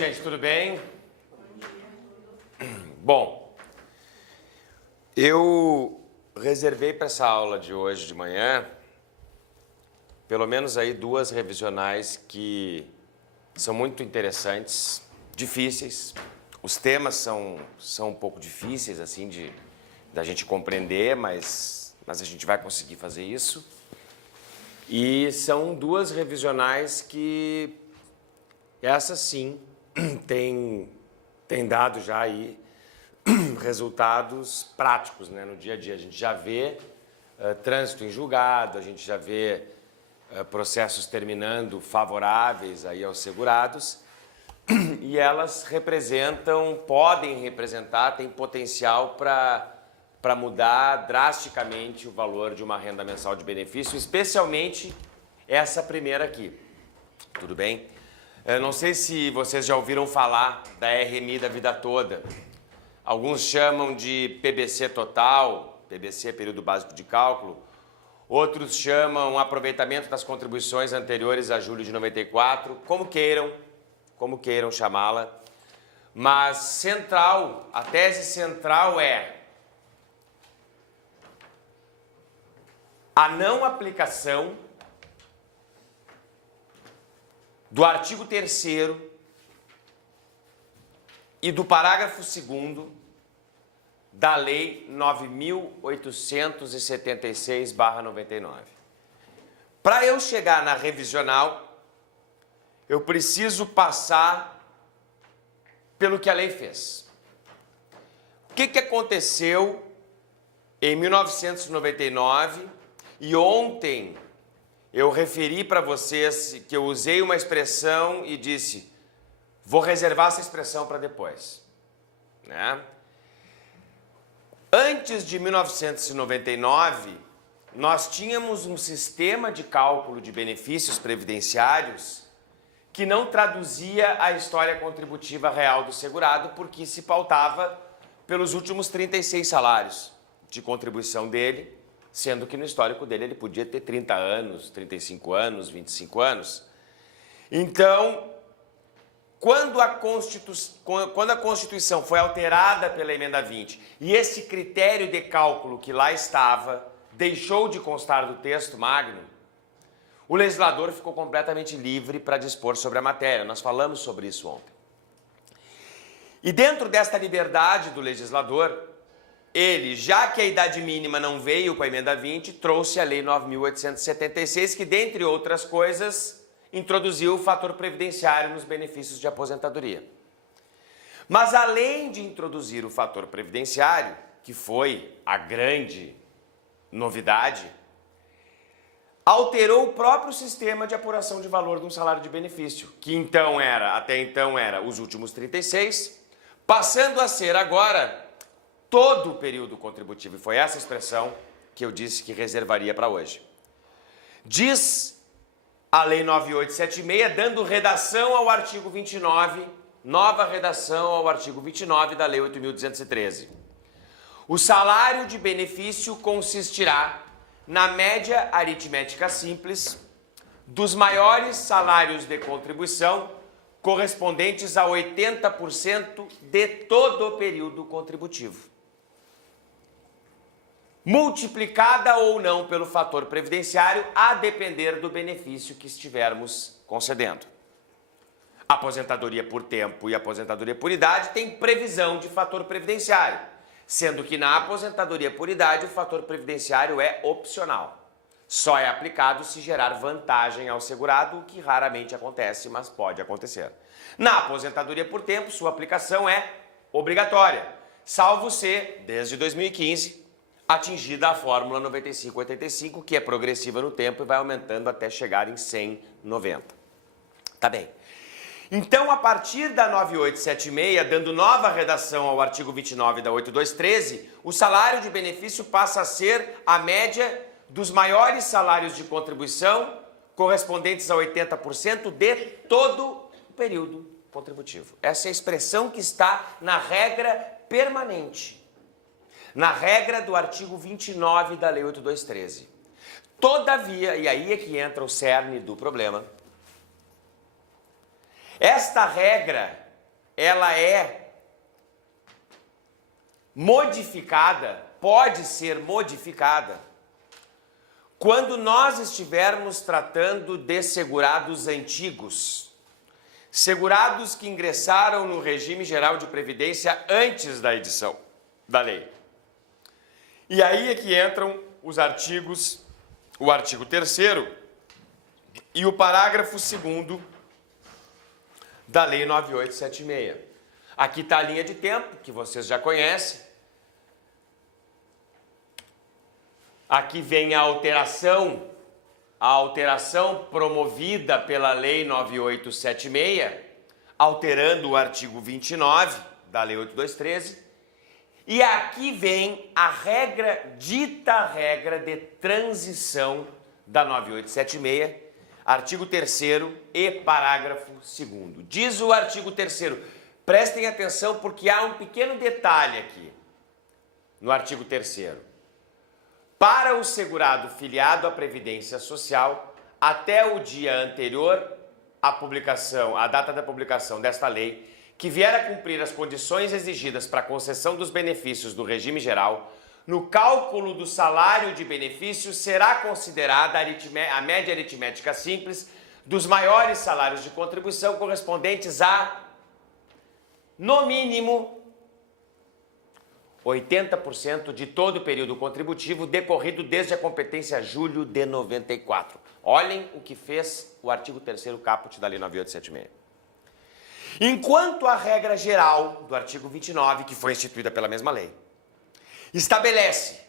Gente, tudo bem? Bom, eu reservei para essa aula de hoje de manhã pelo menos aí duas revisionais que são muito interessantes, difíceis. Os temas são um pouco difíceis assim da gente compreender, mas a gente vai conseguir fazer isso. E são duas revisionais que essas sim tem dado já aí resultados práticos, né, no dia a dia. A gente já vê trânsito em julgado, a gente já vê processos terminando favoráveis aí aos segurados e elas podem representar, têm potencial para mudar drasticamente o valor de uma renda mensal de benefício, especialmente essa primeira aqui. Tudo bem? Eu não sei se vocês já ouviram falar da RMI da vida toda. Alguns chamam de PBC total, PBC, período básico de cálculo. Outros chamam aproveitamento das contribuições anteriores a julho de 94, como queiram chamá-la. Mas a tese central é a não aplicação do artigo 3º e do parágrafo 2º da Lei 9.876/99. Para eu chegar na revisional, eu preciso passar pelo que a lei fez. O que aconteceu em 1999 e ontem eu referi para vocês que eu usei uma expressão e disse, vou reservar essa expressão para depois, né? Antes de 1999, nós tínhamos um sistema de cálculo de benefícios previdenciários que não traduzia a história contributiva real do segurado, porque se pautava pelos últimos 36 salários de contribuição dele, sendo que no histórico dele ele podia ter 30 anos, 35 anos, 25 anos. Então, quando a Constituição foi alterada pela Emenda 20 e esse critério de cálculo que lá estava deixou de constar do texto magno, o legislador ficou completamente livre para dispor sobre a matéria. Nós falamos sobre isso ontem. E dentro desta liberdade do legislador, ele, já que a idade mínima não veio com a Emenda 20, trouxe a Lei 9.876, que, dentre outras coisas, introduziu o fator previdenciário nos benefícios de aposentadoria. Mas, além de introduzir o fator previdenciário, que foi a grande novidade, alterou o próprio sistema de apuração de valor de um salário de benefício, que até então era os últimos 36, passando a ser agora todo o período contributivo, e foi essa expressão que eu disse que reservaria para hoje. Diz a Lei 9.876, dando redação ao artigo 29, nova redação ao artigo 29 da Lei 8.213. O salário de benefício consistirá na média aritmética simples dos maiores salários de contribuição correspondentes a 80% de todo o período contributivo, multiplicada ou não pelo fator previdenciário, a depender do benefício que estivermos concedendo. Aposentadoria por tempo e aposentadoria por idade tem previsão de fator previdenciário, sendo que na aposentadoria por idade o fator previdenciário é opcional. Só é aplicado se gerar vantagem ao segurado, o que raramente acontece, mas pode acontecer. Na aposentadoria por tempo, sua aplicação é obrigatória, salvo ser, desde 2015, atingida a fórmula 95/85, que é progressiva no tempo e vai aumentando até chegar em 100/90. Tá bem. Então, a partir da 9.876, dando nova redação ao artigo 29 da 8.213, o salário de benefício passa a ser a média dos maiores salários de contribuição correspondentes a 80% de todo o período contributivo. Essa é a expressão que está na regra permanente, na regra do artigo 29 da Lei 8.213. Todavia, e aí é que entra o cerne do problema, esta regra ela é modificada, pode ser modificada, quando nós estivermos tratando de segurados antigos, segurados que ingressaram no regime geral de previdência antes da edição da lei. E aí é que entram os artigos, o artigo 3º e o parágrafo 2º da Lei 9876. Aqui está a linha de tempo, que vocês já conhecem. Aqui vem a alteração promovida pela Lei 9876, alterando o artigo 29 da Lei 8213. E aqui vem a dita regra de transição da 9876, artigo 3º e parágrafo 2º. Diz o artigo 3º, prestem atenção porque há um pequeno detalhe aqui no artigo 3º. Para o segurado filiado à Previdência Social, até o dia anterior à data da publicação desta lei, que vier a cumprir as condições exigidas para a concessão dos benefícios do regime geral, no cálculo do salário de benefício será considerada a média aritmética simples dos maiores salários de contribuição correspondentes a, no mínimo, 80% de todo o período contributivo decorrido desde a competência julho de 94. Olhem o que fez o artigo 3º caput da Lei 9876. Enquanto a regra geral do artigo 29, que foi instituída pela mesma lei, estabelece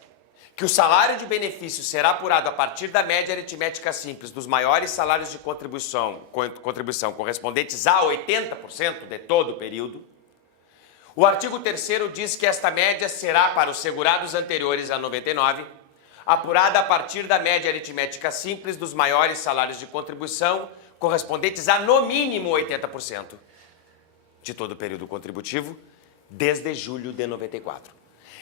que o salário de benefício será apurado a partir da média aritmética simples dos maiores salários de contribuição correspondentes a 80% de todo o período, o artigo 3º diz que esta média será para os segurados anteriores a 99, apurada a partir da média aritmética simples dos maiores salários de contribuição correspondentes a no mínimo 80% de todo o período contributivo, desde julho de 94.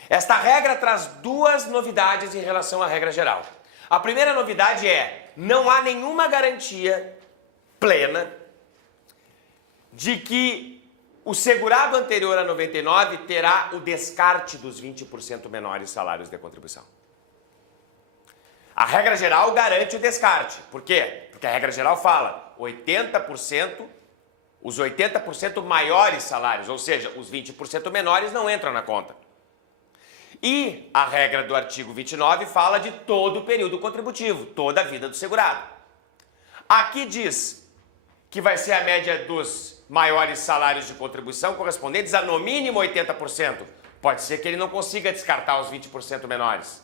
Esta regra traz duas novidades em relação à regra geral. A primeira novidade é, não há nenhuma garantia plena de que o segurado anterior a 99 terá o descarte dos 20% menores salários de contribuição. A regra geral garante o descarte. Por quê? Porque a regra geral fala 80%, os 80% maiores salários, ou seja, os 20% menores não entram na conta. E a regra do artigo 29 fala de todo o período contributivo, toda a vida do segurado. Aqui diz que vai ser a média dos maiores salários de contribuição correspondentes a no mínimo 80%. Pode ser que ele não consiga descartar os 20% menores.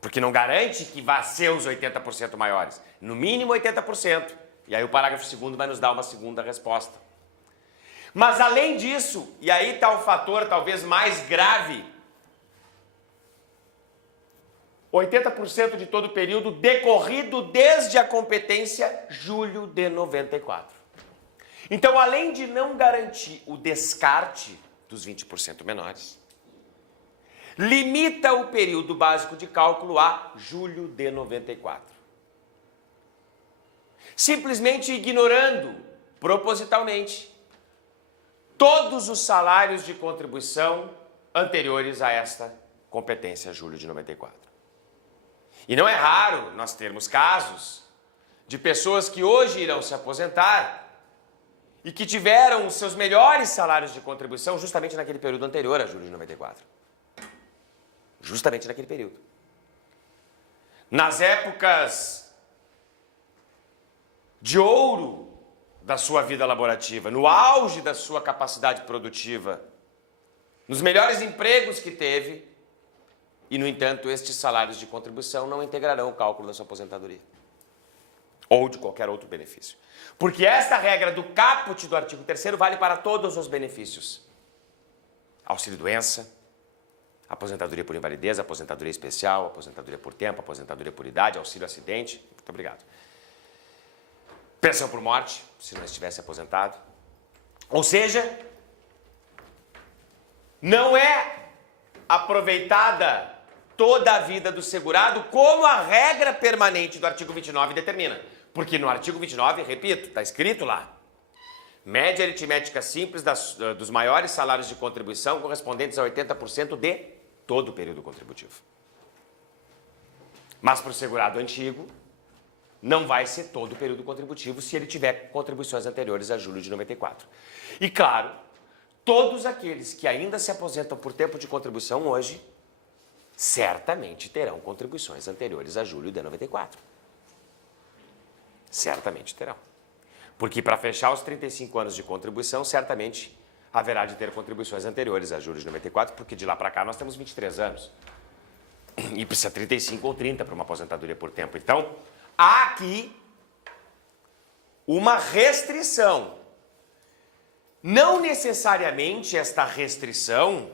Porque não garante que vá ser os 80% maiores. No mínimo 80%. E aí o parágrafo 2º vai nos dar uma segunda resposta. Mas além disso, e aí está o fator talvez mais grave, 80% de todo o período decorrido desde a competência julho de 94. Então, além de não garantir o descarte dos 20% menores, limita o período básico de cálculo a julho de 94. Simplesmente ignorando, propositalmente, todos os salários de contribuição anteriores a esta competência julho de 94. E não é raro nós termos casos de pessoas que hoje irão se aposentar e que tiveram os seus melhores salários de contribuição justamente naquele período anterior a julho de 94. Justamente naquele período. Nas épocas de ouro da sua vida laborativa, no auge da sua capacidade produtiva, nos melhores empregos que teve, e, no entanto, estes salários de contribuição não integrarão o cálculo da sua aposentadoria ou de qualquer outro benefício. Porque esta regra do caput do artigo 3º vale para todos os benefícios. Auxílio-doença, aposentadoria por invalidez, aposentadoria especial, aposentadoria por tempo, aposentadoria por idade, auxílio-acidente. Muito obrigado. Pensão por morte, se não estivesse aposentado. Ou seja, não é aproveitada toda a vida do segurado como a regra permanente do artigo 29 determina. Porque no artigo 29, repito, está escrito lá, Média aritmética simples dos maiores salários de contribuição correspondentes a 80% de todo o período contributivo. Mas para o segurado antigo, não vai ser todo o período contributivo se ele tiver contribuições anteriores a julho de 94. E claro, todos aqueles que ainda se aposentam por tempo de contribuição hoje, certamente terão contribuições anteriores a julho de 94. Certamente terão. Porque para fechar os 35 anos de contribuição, certamente haverá de ter contribuições anteriores a julho de 94, porque de lá para cá nós temos 23 anos. E precisa 35 ou 30 para uma aposentadoria por tempo. Então, há aqui uma restrição. Não necessariamente esta restrição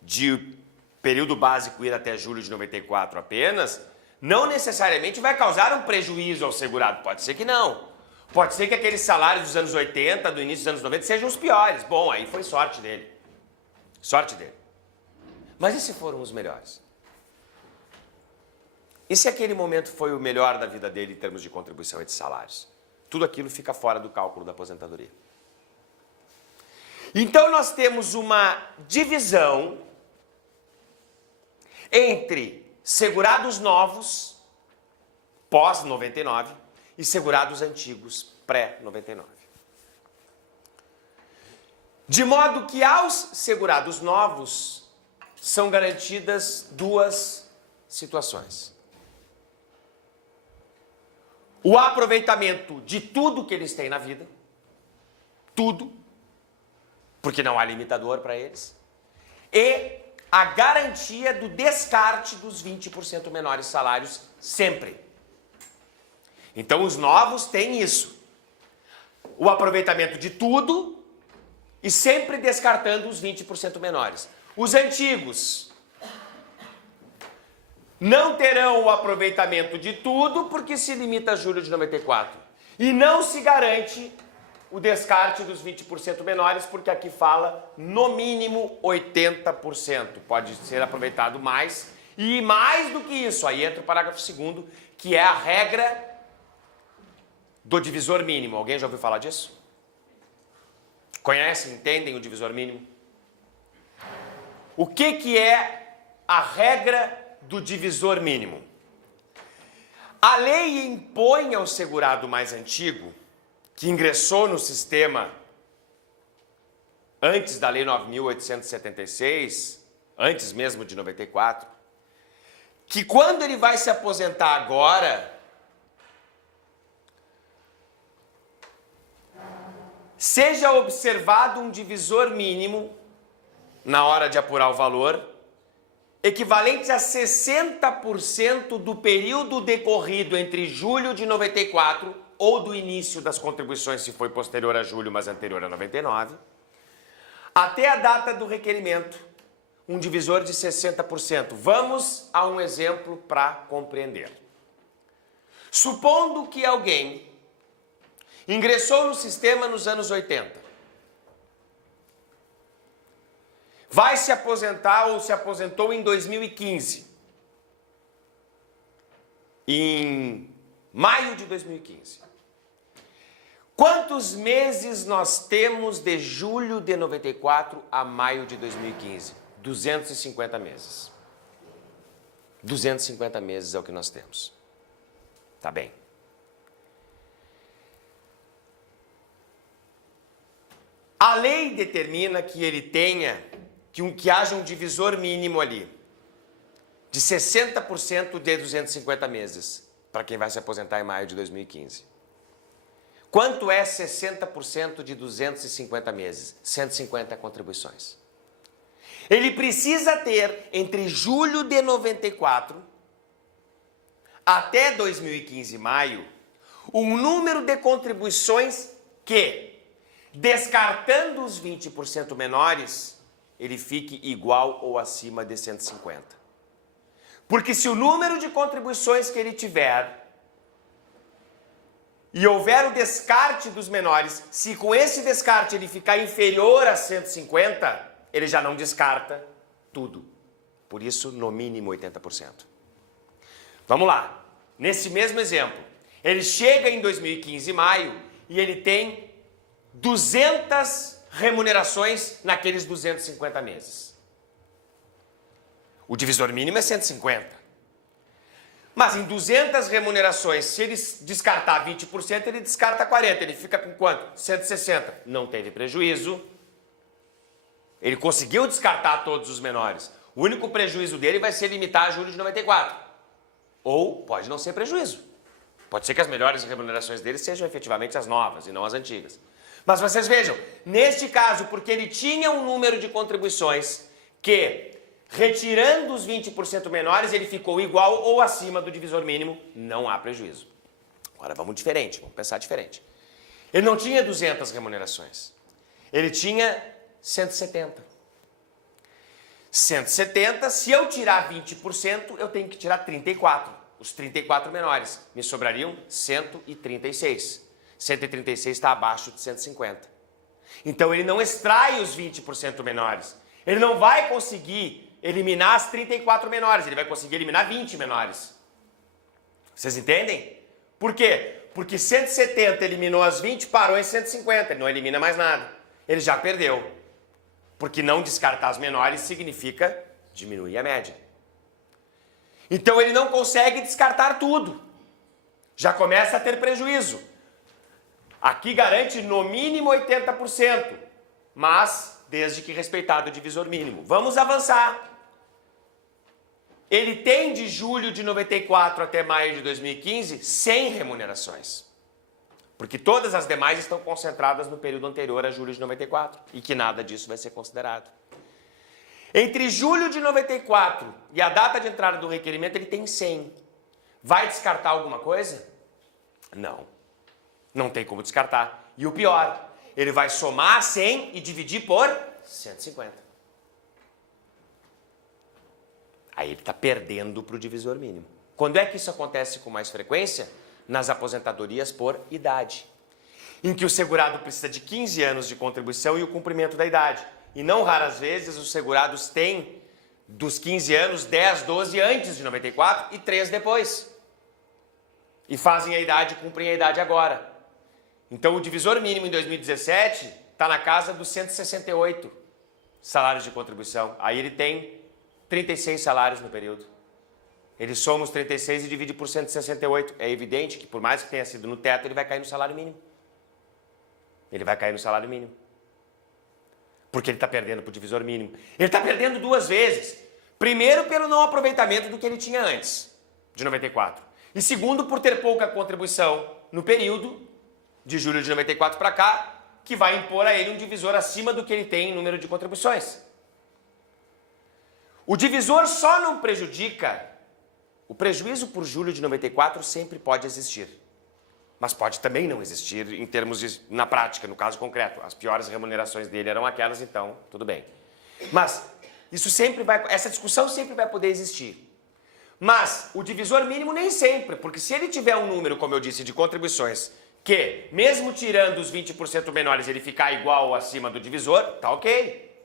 de período básico ir até julho de 94 apenas, não necessariamente vai causar um prejuízo ao segurado. Pode ser que não. Pode ser que aqueles salários dos anos 80, do início dos anos 90, sejam os piores. Bom, aí foi sorte dele. Sorte dele. Mas e se foram os melhores? E se aquele momento foi o melhor da vida dele em termos de contribuição e de salários? Tudo aquilo fica fora do cálculo da aposentadoria. Então nós temos uma divisão entre segurados novos, pós-99, e segurados antigos, pré-99. De modo que aos segurados novos são garantidas duas situações. O aproveitamento de tudo que eles têm na vida, tudo, porque não há limitador para eles, e a garantia do descarte dos 20% menores salários sempre. Então os novos têm isso. O aproveitamento de tudo e sempre descartando os 20% menores. Os antigos não terão o aproveitamento de tudo porque se limita a julho de 94. E não se garante o descarte dos 20% menores porque aqui fala no mínimo 80%. Pode ser aproveitado mais e mais do que isso. Aí entra o parágrafo 2º, que é a regra do divisor mínimo. Alguém já ouviu falar disso? Conhecem, entendem o divisor mínimo? O que é a regra do divisor mínimo? A lei impõe ao segurado mais antigo, que ingressou no sistema antes da Lei 9.876, antes mesmo de 94, que quando ele vai se aposentar agora, seja observado um divisor mínimo na hora de apurar o valor, equivalente a 60% do período decorrido entre julho de 94 ou do início das contribuições, se foi posterior a julho, mas anterior a 99, até a data do requerimento, um divisor de 60%. Vamos a um exemplo para compreender. Supondo que alguém ingressou no sistema nos anos 80. Vai se aposentar ou se aposentou em 2015. Em maio de 2015. Quantos meses nós temos de julho de 94 a maio de 2015? 250 meses. 250 meses é o que nós temos. Tá bem. A lei determina que ele tenha, que haja um divisor mínimo ali, de 60% de 250 meses, para quem vai se aposentar em maio de 2015. Quanto é 60% de 250 meses? 150 contribuições. Ele precisa ter, entre julho de 94 até 2015, maio, um número de contribuições que, descartando os 20% menores, ele fique igual ou acima de 150. Porque se o número de contribuições que ele tiver e houver o descarte dos menores, se com esse descarte ele ficar inferior a 150, ele já não descarta tudo. Por isso, no mínimo 80%. Vamos lá. Nesse mesmo exemplo, ele chega em 2015, maio, e ele tem 200 remunerações naqueles 250 meses. O divisor mínimo é 150. Mas em 200 remunerações, se ele descartar 20%, ele descarta 40%. Ele fica com quanto? 160. Não teve prejuízo. Ele conseguiu descartar todos os menores. O único prejuízo dele vai ser limitar a julho de 94. Ou pode não ser prejuízo. Pode ser que as melhores remunerações dele sejam efetivamente as novas e não as antigas. Mas vocês vejam, neste caso, porque ele tinha um número de contribuições que, retirando os 20% menores, ele ficou igual ou acima do divisor mínimo, não há prejuízo. Agora vamos diferente, vamos pensar diferente. Ele não tinha 200 remunerações. Ele tinha 170. 170, se eu tirar 20%, eu tenho que tirar 34. Os 34 menores. Me sobrariam 136. 136 está abaixo de 150. Então ele não extrai os 20% menores. Ele não vai conseguir eliminar as 34 menores. Ele vai conseguir eliminar 20 menores. Vocês entendem? Por quê? Porque 170 eliminou as 20, parou em 150. Ele não elimina mais nada. Ele já perdeu. Porque não descartar as menores significa diminuir a média. Então ele não consegue descartar tudo. Já começa a ter prejuízo. Aqui garante no mínimo 80%, mas desde que respeitado o divisor mínimo. Vamos avançar. Ele tem de julho de 94 até maio de 2015 100 remunerações. Porque todas as demais estão concentradas no período anterior a julho de 94 e que nada disso vai ser considerado. Entre julho de 94 e a data de entrada do requerimento, ele tem 100. Vai descartar alguma coisa? Não. Não tem como descartar. E o pior, ele vai somar 100 e dividir por 150. Aí ele está perdendo para o divisor mínimo. Quando é que isso acontece com mais frequência? Nas aposentadorias por idade, em que o segurado precisa de 15 anos de contribuição e o cumprimento da idade. E não raras vezes os segurados têm dos 15 anos 10, 12 antes de 94 e 3 depois. E fazem a idade, cumprem a idade agora. Então o divisor mínimo em 2017 está na casa dos 168 salários de contribuição. Aí ele tem 36 salários no período. Ele soma os 36 e divide por 168. É evidente que por mais que tenha sido no teto, ele vai cair no salário mínimo. Ele vai cair no salário mínimo. Porque ele está perdendo para o divisor mínimo. Ele está perdendo duas vezes. Primeiro, pelo não aproveitamento do que ele tinha antes, de 94. E segundo, por ter pouca contribuição no período de julho de 94 para cá, que vai impor a ele um divisor acima do que ele tem em número de contribuições. O divisor só não prejudica. O prejuízo por julho de 94 sempre pode existir. Mas pode também não existir em termos na prática, no caso concreto. As piores remunerações dele eram aquelas, então tudo bem. Mas isso sempre vai, essa discussão sempre vai poder existir. Mas o divisor mínimo nem sempre, porque se ele tiver um número, como eu disse, de contribuições que, mesmo tirando os 20% menores, ele ficar igual ou acima do divisor, tá ok.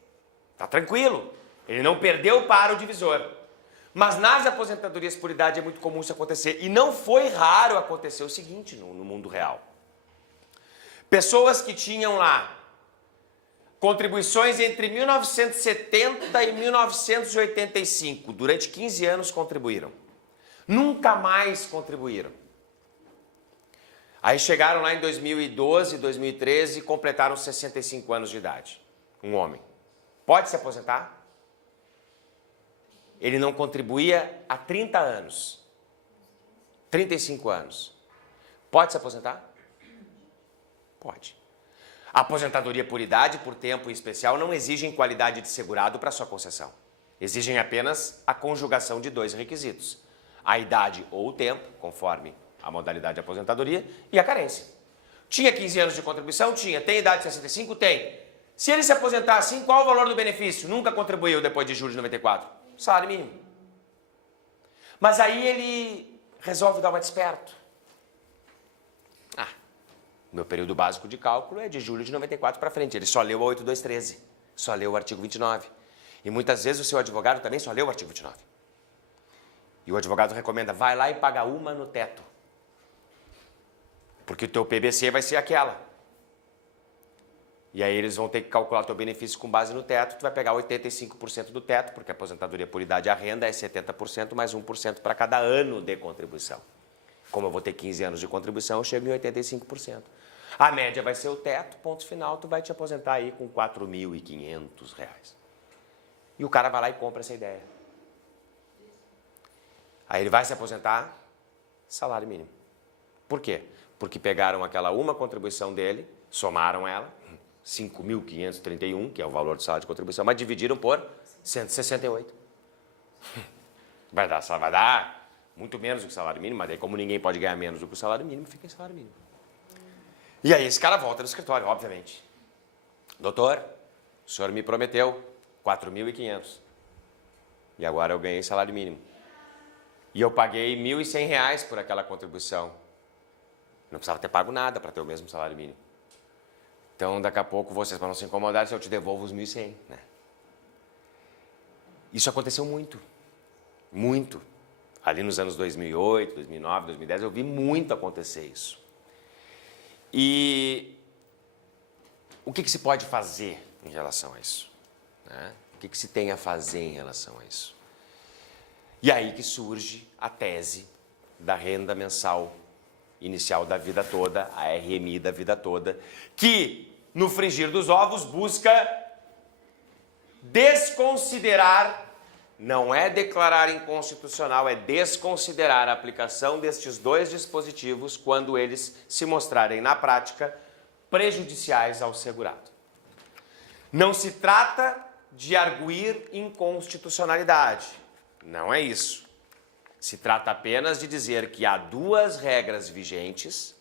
Tá tranquilo. Ele não perdeu para o divisor. Mas nas aposentadorias por idade é muito comum isso acontecer. E não foi raro acontecer o seguinte no mundo real. Pessoas que tinham lá contribuições entre 1970 e 1985, durante 15 anos contribuíram. Nunca mais contribuíram. Aí chegaram lá em 2012, 2013 e completaram 65 anos de idade. Um homem. Pode se aposentar? Ele não contribuía há 30 anos. 35 anos. Pode se aposentar? Pode. A aposentadoria por idade, por tempo em especial, não exigem qualidade de segurado para sua concessão. Exigem apenas a conjugação de dois requisitos. A idade ou o tempo, conforme a modalidade de aposentadoria, e a carência. Tinha 15 anos de contribuição? Tinha. Tem idade de 65? Tem. Se ele se aposentar assim, qual o valor do benefício? Nunca contribuiu depois de julho de 94. Salário mínimo. Mas aí ele resolve dar uma desperto. Meu período básico de cálculo é de julho de 94 para frente. Ele só leu a 8213, só leu o artigo 29. E muitas vezes o seu advogado também só leu o artigo 29. E o advogado recomenda, vai lá e paga uma no teto. Porque o teu PBC vai ser aquela. E aí eles vão ter que calcular teu benefício com base no teto, tu vai pegar 85% do teto, porque a aposentadoria por idade, a renda é 70% mais 1% para cada ano de contribuição. Como eu vou ter 15 anos de contribuição, eu chego em 85%. A média vai ser o teto, ponto final, tu vai te aposentar aí com R$ 4.500. E o cara vai lá e compra essa ideia. Aí ele vai se aposentar, salário mínimo. Por quê? Porque pegaram aquela uma contribuição dele, somaram ela, 5.531, que é o valor do salário de contribuição, mas dividiram por 168. Vai dar muito menos do que o salário mínimo, mas aí como ninguém pode ganhar menos do que o salário mínimo, fica em salário mínimo. E aí esse cara volta no escritório, obviamente. Doutor, o senhor me prometeu 4.500. E agora eu ganhei salário mínimo. E eu paguei R$ 1.100 por aquela contribuição. Não precisava ter pago nada para ter o mesmo salário mínimo. Então, daqui a pouco, vocês, para não se incomodarem, se eu te devolvo os 1.100, né? Isso aconteceu muito. Muito. Ali nos anos 2008, 2009, 2010, eu vi muito acontecer isso. E o que se pode fazer em relação a isso? Né? O que se tem a fazer em relação a isso? E aí que surge a tese da renda mensal inicial da vida toda, a RMI da vida toda, que, no frigir dos ovos, busca desconsiderar, não é declarar inconstitucional, é desconsiderar a aplicação destes dois dispositivos quando eles se mostrarem, na prática, prejudiciais ao segurado. Não se trata de arguir inconstitucionalidade, não é isso. Se trata apenas de dizer que há duas regras vigentes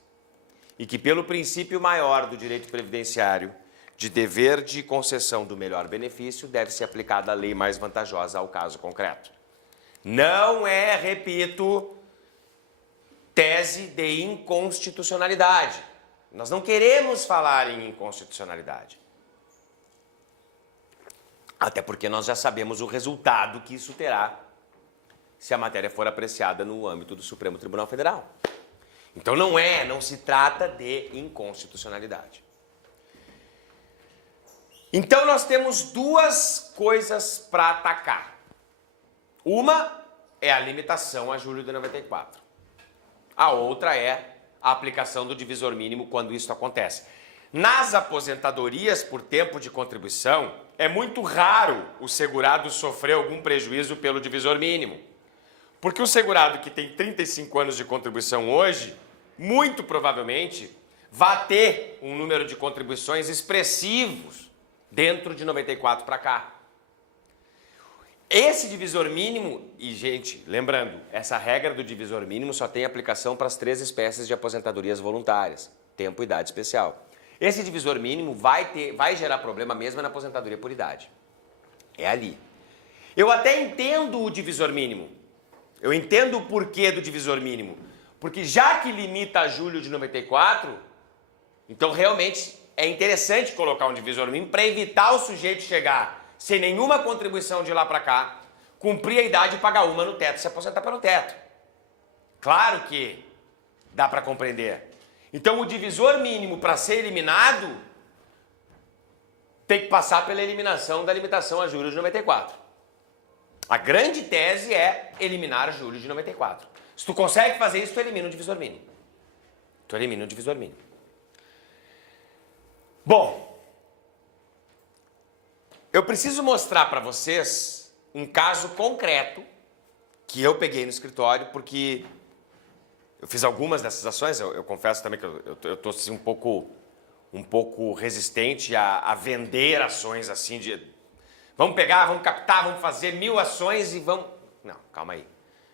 e que, pelo princípio maior do direito previdenciário, de dever de concessão do melhor benefício, deve ser aplicada a lei mais vantajosa ao caso concreto. Não é, repito, tese de inconstitucionalidade. Nós não queremos falar em inconstitucionalidade. Até porque nós já sabemos o resultado que isso terá se a matéria for apreciada no âmbito do Supremo Tribunal Federal. Então não se trata de inconstitucionalidade. Então nós temos duas coisas para atacar. Uma é a limitação a julho de 94. A outra é a aplicação do divisor mínimo quando isso acontece. Nas aposentadorias por tempo de contribuição, é muito raro o segurado sofrer algum prejuízo pelo divisor mínimo. Porque o segurado que tem 35 anos de contribuição hoje, muito provavelmente, vai ter um número de contribuições expressivos dentro de 94 para cá. Esse divisor mínimo, e gente, lembrando, essa regra do divisor mínimo só tem aplicação para as 3 espécies de aposentadorias voluntárias, tempo e idade especial. Esse divisor mínimo vai gerar problema mesmo na aposentadoria por idade. É ali. Eu até entendo o divisor mínimo. Eu entendo o porquê do divisor mínimo. Porque já que limita a julho de 94, então realmente é interessante colocar um divisor mínimo para evitar o sujeito chegar sem nenhuma contribuição de lá para cá, cumprir a idade e pagar uma no teto, se aposentar pelo teto. Claro que dá para compreender. Então o divisor mínimo para ser eliminado tem que passar pela eliminação da limitação a julho de 94. A grande tese é eliminar julho de 94. Se tu consegue fazer isso, tu elimina o divisor mínimo. Tu elimina o divisor mínimo. Bom, eu preciso mostrar para vocês um caso concreto que eu peguei no escritório, porque eu fiz algumas dessas ações, eu confesso também que eu estou assim, um pouco resistente a vender ações assim de... Vamos pegar, vamos captar, vamos fazer 1000 ações e vamos... Não, calma aí.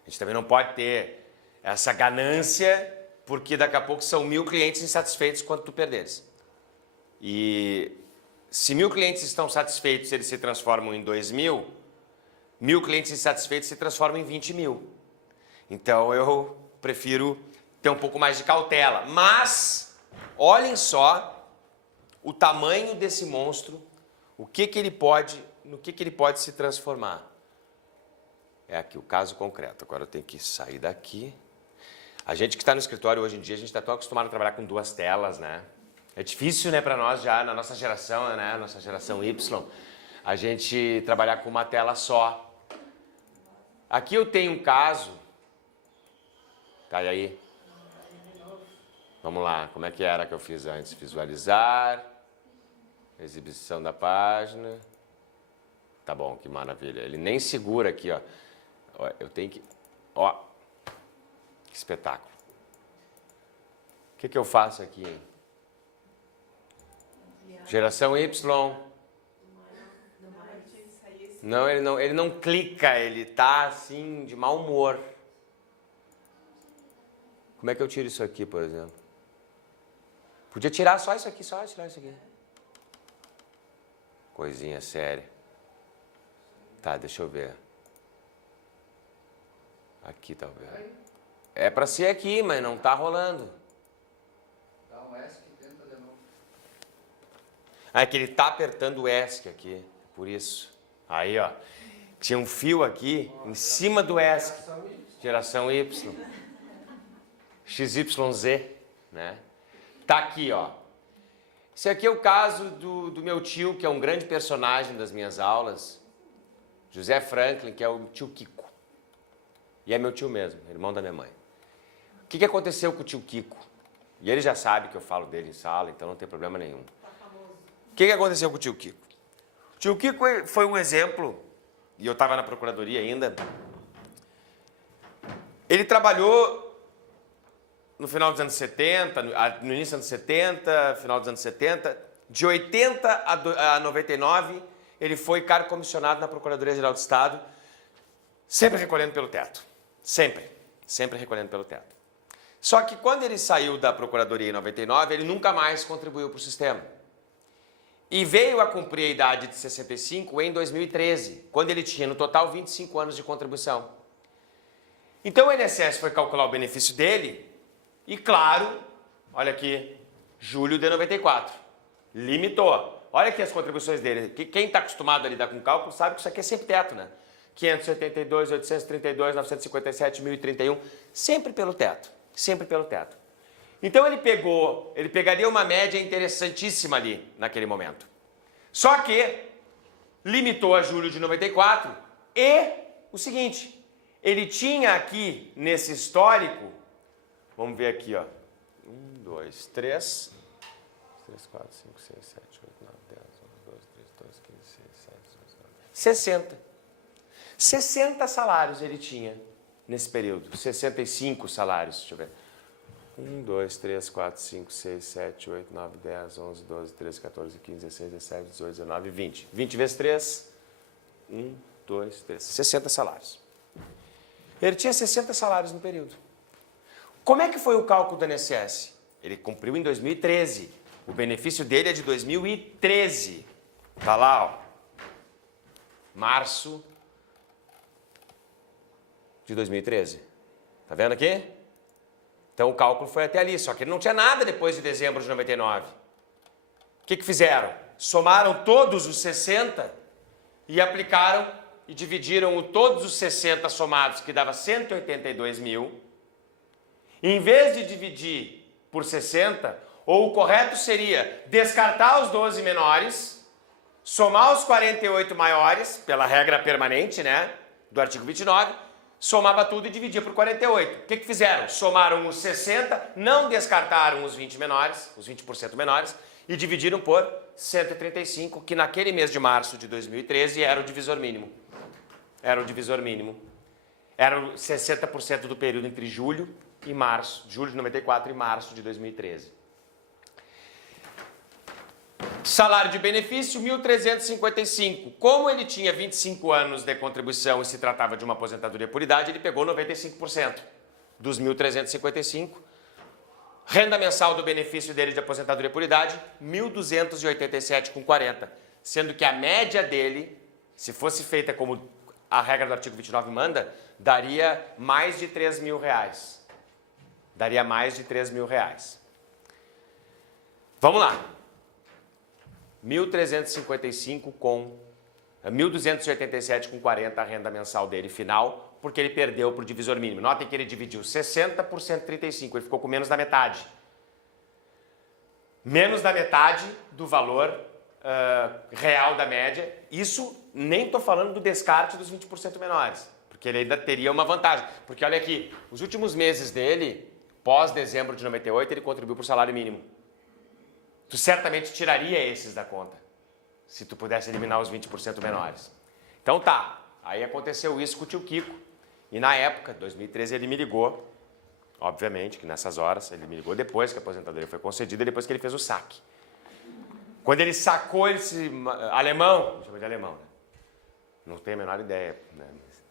A gente também não pode ter essa ganância, porque daqui a pouco são 1000 clientes insatisfeitos quando tu perderes. E se 1000 clientes estão satisfeitos, eles se transformam em 2000, 1000 clientes insatisfeitos se transformam em 20.000. Então eu prefiro ter um pouco mais de cautela. Mas olhem só o tamanho desse monstro, no que ele pode se transformar. É aqui o caso concreto. Agora eu tenho que sair daqui. A gente que está no escritório hoje em dia, a gente está tão acostumado a trabalhar com 2 telas, né? É difícil, né, para nós já, na nossa geração, né, nossa geração Y, a gente trabalhar com uma tela só. Aqui eu tenho um caso. Cai aí. Vamos lá, como é que era que eu fiz antes? Visualizar, exibição da página. Tá bom, que maravilha. Ele nem segura aqui, ó. Eu tenho que... Ó, que espetáculo. O que eu faço aqui, hein? Geração Y. Não, ele não clica, ele tá assim, de mau humor. Como é que eu tiro isso aqui, por exemplo? Podia tirar só isso aqui, só tirar isso aqui. Coisinha séria. Tá, deixa eu ver. Aqui talvez. É pra ser aqui, mas não tá rolando. Dá um ESC e tenta de novo. Ah, é que ele tá apertando o ESC aqui, por isso. Aí, ó. Tinha um fio aqui em cima do ESC. Geração Y. XYZ, né? Tá aqui, ó. Esse aqui é o caso do meu tio, que é um grande personagem das minhas aulas. José Franklin, que é o tio Kiko. E é meu tio mesmo, irmão da minha mãe. O que aconteceu com o tio Kiko? E ele já sabe que eu falo dele em sala, então não tem problema nenhum. O que aconteceu com o tio Kiko? O tio Kiko foi um exemplo, e eu estava na procuradoria ainda. Ele trabalhou no final dos anos 70, no início dos anos 70, final dos anos 70. De 80 a 99, ele foi cargo comissionado na Procuradoria-Geral do Estado, sempre recolhendo pelo teto. Sempre recolhendo pelo teto. Só que quando ele saiu da Procuradoria em 99, ele nunca mais contribuiu para o sistema. E veio a cumprir a idade de 65 em 2013, quando ele tinha no total 25 anos de contribuição. Então o INSS foi calcular o benefício dele e, claro, olha aqui, julho de 94, limitou. Olha aqui as contribuições dele. Quem está acostumado a lidar com cálculo sabe que isso aqui é sempre teto, né? 582, 832, 957, 1031, sempre pelo teto, sempre pelo teto. Então ele pegaria uma média interessantíssima ali, naquele momento. Só que limitou a julho de 94 e o seguinte, ele tinha aqui nesse histórico, vamos ver aqui, ó, 1, 2, 3, 4, 5, 6, 7, 8, 9, 10, 11, 12, 13, 14, 15, 16, 17, 18, 19, 60 salários ele tinha nesse período, 65 salários, deixa eu ver. 1, 2, 3, 4, 5, 6, 7, 8, 9, 10, 11, 12, 13, 14, 15, 16, 17, 18, 19, 20. 20 vezes 3, 1, 2, 3, 60 salários. Ele tinha 60 salários no período. Como é que foi o cálculo do INSS? Ele cumpriu em 2013. O benefício dele é de 2013. Tá lá, ó. Março de 2013. Tá vendo aqui? Então o cálculo foi até ali, só que ele não tinha nada depois de dezembro de 99. O que fizeram? Somaram todos os 60 e aplicaram e dividiram todos os 60 somados, que dava 182 mil. Em vez de dividir por 60, ou o correto seria descartar os 12 menores, somar os 48 maiores, pela regra permanente, né, do artigo 29, somava tudo e dividia por 48. O que fizeram? Somaram os 60, não descartaram os 20 menores, os 20% menores, e dividiram por 135, que naquele mês de março de 2013 era o divisor mínimo. Era o divisor mínimo. Era 60% do período entre julho e março, julho de 94 e março de 2013. Salário de benefício, 1.355. Como ele tinha 25 anos de contribuição e se tratava de uma aposentadoria por idade, ele pegou 95% dos 1.355. Renda mensal do benefício dele de aposentadoria por idade, 1.287,40. Sendo que a média dele, se fosse feita como a regra do artigo 29 manda, daria mais de 3 mil reais. Daria mais de 3 mil reais. Vamos lá. 1.355 com 1.287,40 a renda mensal dele final, porque ele perdeu para o divisor mínimo. Notem que ele dividiu 60 por 135, ele ficou com menos da metade. Menos da metade do valor real da média. Isso nem estou falando do descarte dos 20% menores, porque ele ainda teria uma vantagem. Porque olha aqui, os últimos meses dele, pós-dezembro de 98, ele contribuiu para o salário mínimo. Tu certamente tiraria esses da conta, se tu pudesse eliminar os 20% menores. Então tá, aí aconteceu isso com o tio Kiko. E na época, 2013, ele me ligou. Obviamente que nessas horas, ele me ligou depois que a aposentadoria foi concedida, depois que ele fez o saque. Quando ele sacou esse alemão, eu chamo de alemão, né? Não tenho a menor ideia. Né?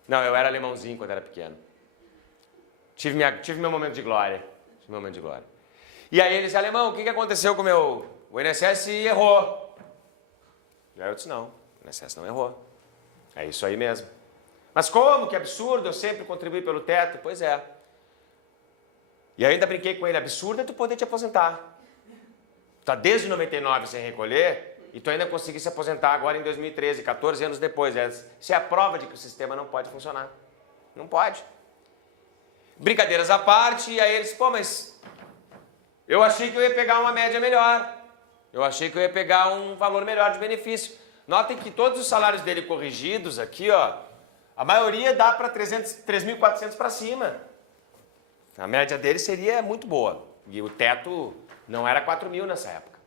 Não, eu era alemãozinho quando era pequeno. Tive meu momento de glória. E aí ele disse, alemão, o que aconteceu com o meu... O INSS errou. E aí eu disse, não, o INSS não errou. É isso aí mesmo. Mas como? Que absurdo, eu sempre contribuí pelo teto. Pois é. E ainda brinquei com ele, absurdo é tu poder te aposentar. Tá desde 99 sem recolher e tu ainda conseguir se aposentar agora em 2013, 14 anos depois. Isso é a prova de que o sistema não pode funcionar. Não pode. Brincadeiras à parte, e aí eles, pô, mas eu achei que eu ia pegar uma média melhor. Eu achei que eu ia pegar um valor melhor de benefício. Notem que todos os salários dele corrigidos aqui, ó, a maioria dá para 3.400 para cima. A média dele seria muito boa. E o teto não era 4.000 nessa época.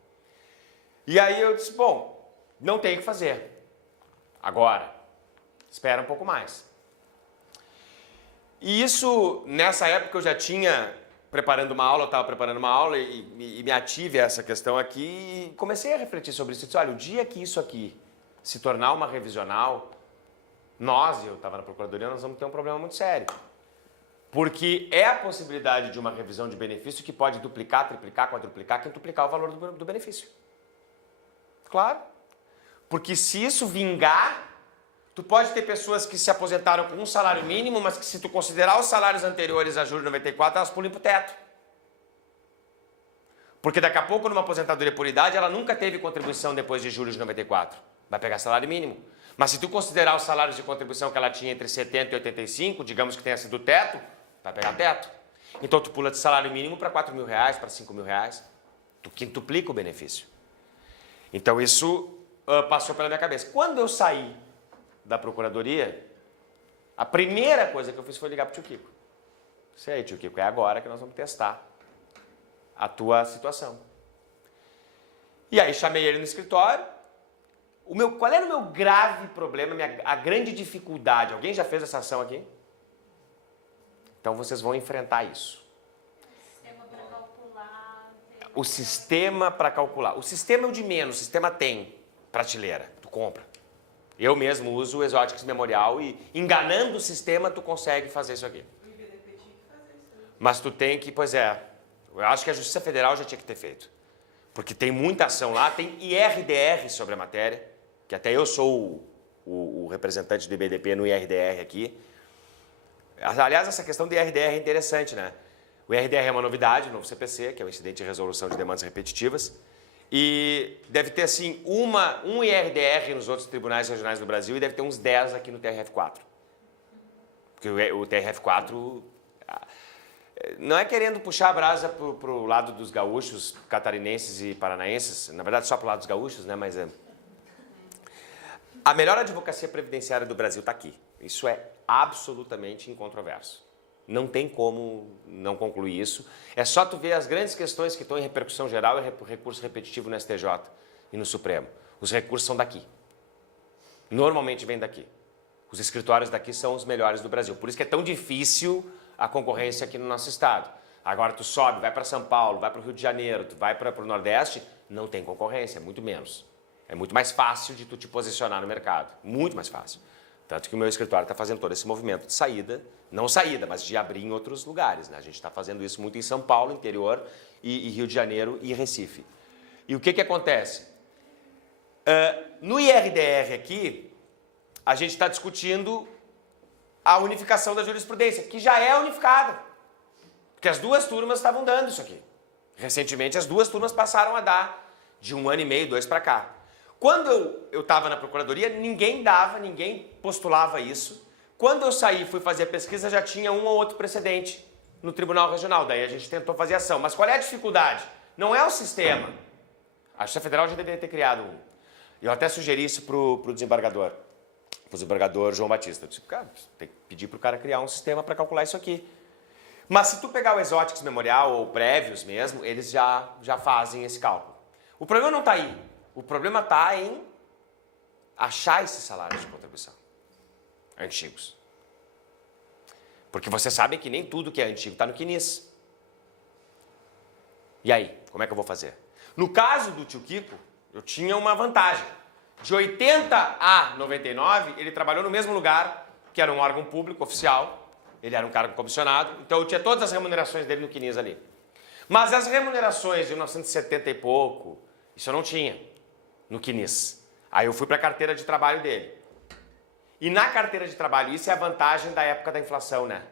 E aí eu disse, bom, não tem o que fazer. Agora, espera um pouco mais. E isso, nessa época eu já tinha preparando uma aula, eu estava preparando uma aula e me ative a essa questão aqui e comecei a refletir sobre isso. Eu disse, olha, o dia que isso aqui se tornar uma revisional, eu estava na Procuradoria, nós vamos ter um problema muito sério. Porque é a possibilidade de uma revisão de benefício que pode duplicar, triplicar, quadruplicar, quintuplicar o valor do benefício. Claro. Porque se isso vingar, tu pode ter pessoas que se aposentaram com um salário mínimo, mas que se tu considerar os salários anteriores a julho de 94, elas pulam para o teto. Porque daqui a pouco, numa aposentadoria por idade, ela nunca teve contribuição depois de julho de 94. Vai pegar salário mínimo. Mas se tu considerar os salários de contribuição que ela tinha entre 70 e 85, digamos que tenha sido teto, vai pegar teto. Então tu pula de salário mínimo para R$4.000, para R$5.000. Tu quintuplica o benefício. Então isso passou pela minha cabeça. Quando eu saí da Procuradoria, a primeira coisa que eu fiz foi ligar para o tio Kiko. Disse, aí, tio Kiko, é agora que nós vamos testar a tua situação. E aí chamei ele no escritório. Qual era o meu grave problema, a grande dificuldade? Alguém já fez essa ação aqui? Então vocês vão enfrentar isso. Sistema para calcular. O sistema para calcular. O sistema é o de menos, o sistema tem prateleira, tu compra. Eu mesmo uso o Exotics Memorial e enganando o sistema tu consegue fazer isso aqui. O IBDP tinha que fazer isso. Mas tu tem que, pois é, eu acho que a Justiça Federal já tinha que ter feito. Porque tem muita ação lá, tem IRDR sobre a matéria, que até eu sou o representante do IBDP no IRDR aqui. Aliás, essa questão do IRDR é interessante, né? O IRDR é uma novidade, o novo CPC, que é o Incidente de Resolução de Demandas Repetitivas. E deve ter, assim, um IRDR nos outros tribunais regionais do Brasil e deve ter uns 10 aqui no TRF4. Porque o TRF4 não é querendo puxar a brasa para o lado dos gaúchos, catarinenses e paranaenses, na verdade só para o lado dos gaúchos, né? Mas a melhor advocacia previdenciária do Brasil está aqui. Isso é absolutamente incontroverso. Não tem como não concluir isso. É só tu ver as grandes questões que estão em repercussão geral e recurso repetitivo no STJ e no Supremo. Os recursos são daqui. Normalmente vêm daqui. Os escritórios daqui são os melhores do Brasil. Por isso que é tão difícil a concorrência aqui no nosso estado. Agora tu sobe, vai para São Paulo, vai para o Rio de Janeiro, tu vai para o Nordeste, não tem concorrência, muito menos. É muito mais fácil de tu te posicionar no mercado. Muito mais fácil. Tanto que o meu escritório está fazendo todo esse movimento de saída, não saída, mas de abrir em outros lugares, né? A gente está fazendo isso muito em São Paulo, interior, e Rio de Janeiro e Recife. E o que acontece? No IRDR aqui, a gente está discutindo a unificação da jurisprudência, que já é unificada. Porque as duas turmas estavam dando isso aqui. Recentemente, as duas turmas passaram a dar, de 1 ano e meio, 2 para cá. Quando eu estava na Procuradoria, ninguém dava, ninguém postulava isso. Quando eu saí e fui fazer a pesquisa, já tinha um ou outro precedente no Tribunal Regional. Daí a gente tentou fazer ação. Mas qual é a dificuldade? Não é o sistema. A Justiça Federal já deveria ter criado um. Eu até sugeri isso pro desembargador João Batista. Eu disse, cara, tem que pedir pro cara criar um sistema para calcular isso aqui. Mas se tu pegar o Exotics Memorial ou prévios mesmo, eles já fazem esse cálculo. O problema não está aí. O problema está em achar esses salários de contribuição antigos. Porque vocês sabem que nem tudo que é antigo está no CNIS. E aí, como é que eu vou fazer? No caso do tio Kiko, eu tinha uma vantagem. De 80 a 99, ele trabalhou no mesmo lugar, que era um órgão público oficial. Ele era um cargo comissionado, então eu tinha todas as remunerações dele no CNIS ali. Mas as remunerações de 1970 e pouco, isso eu não tinha no CNIS. Aí eu fui para a carteira de trabalho dele. E na carteira de trabalho, isso é a vantagem da época da inflação, né?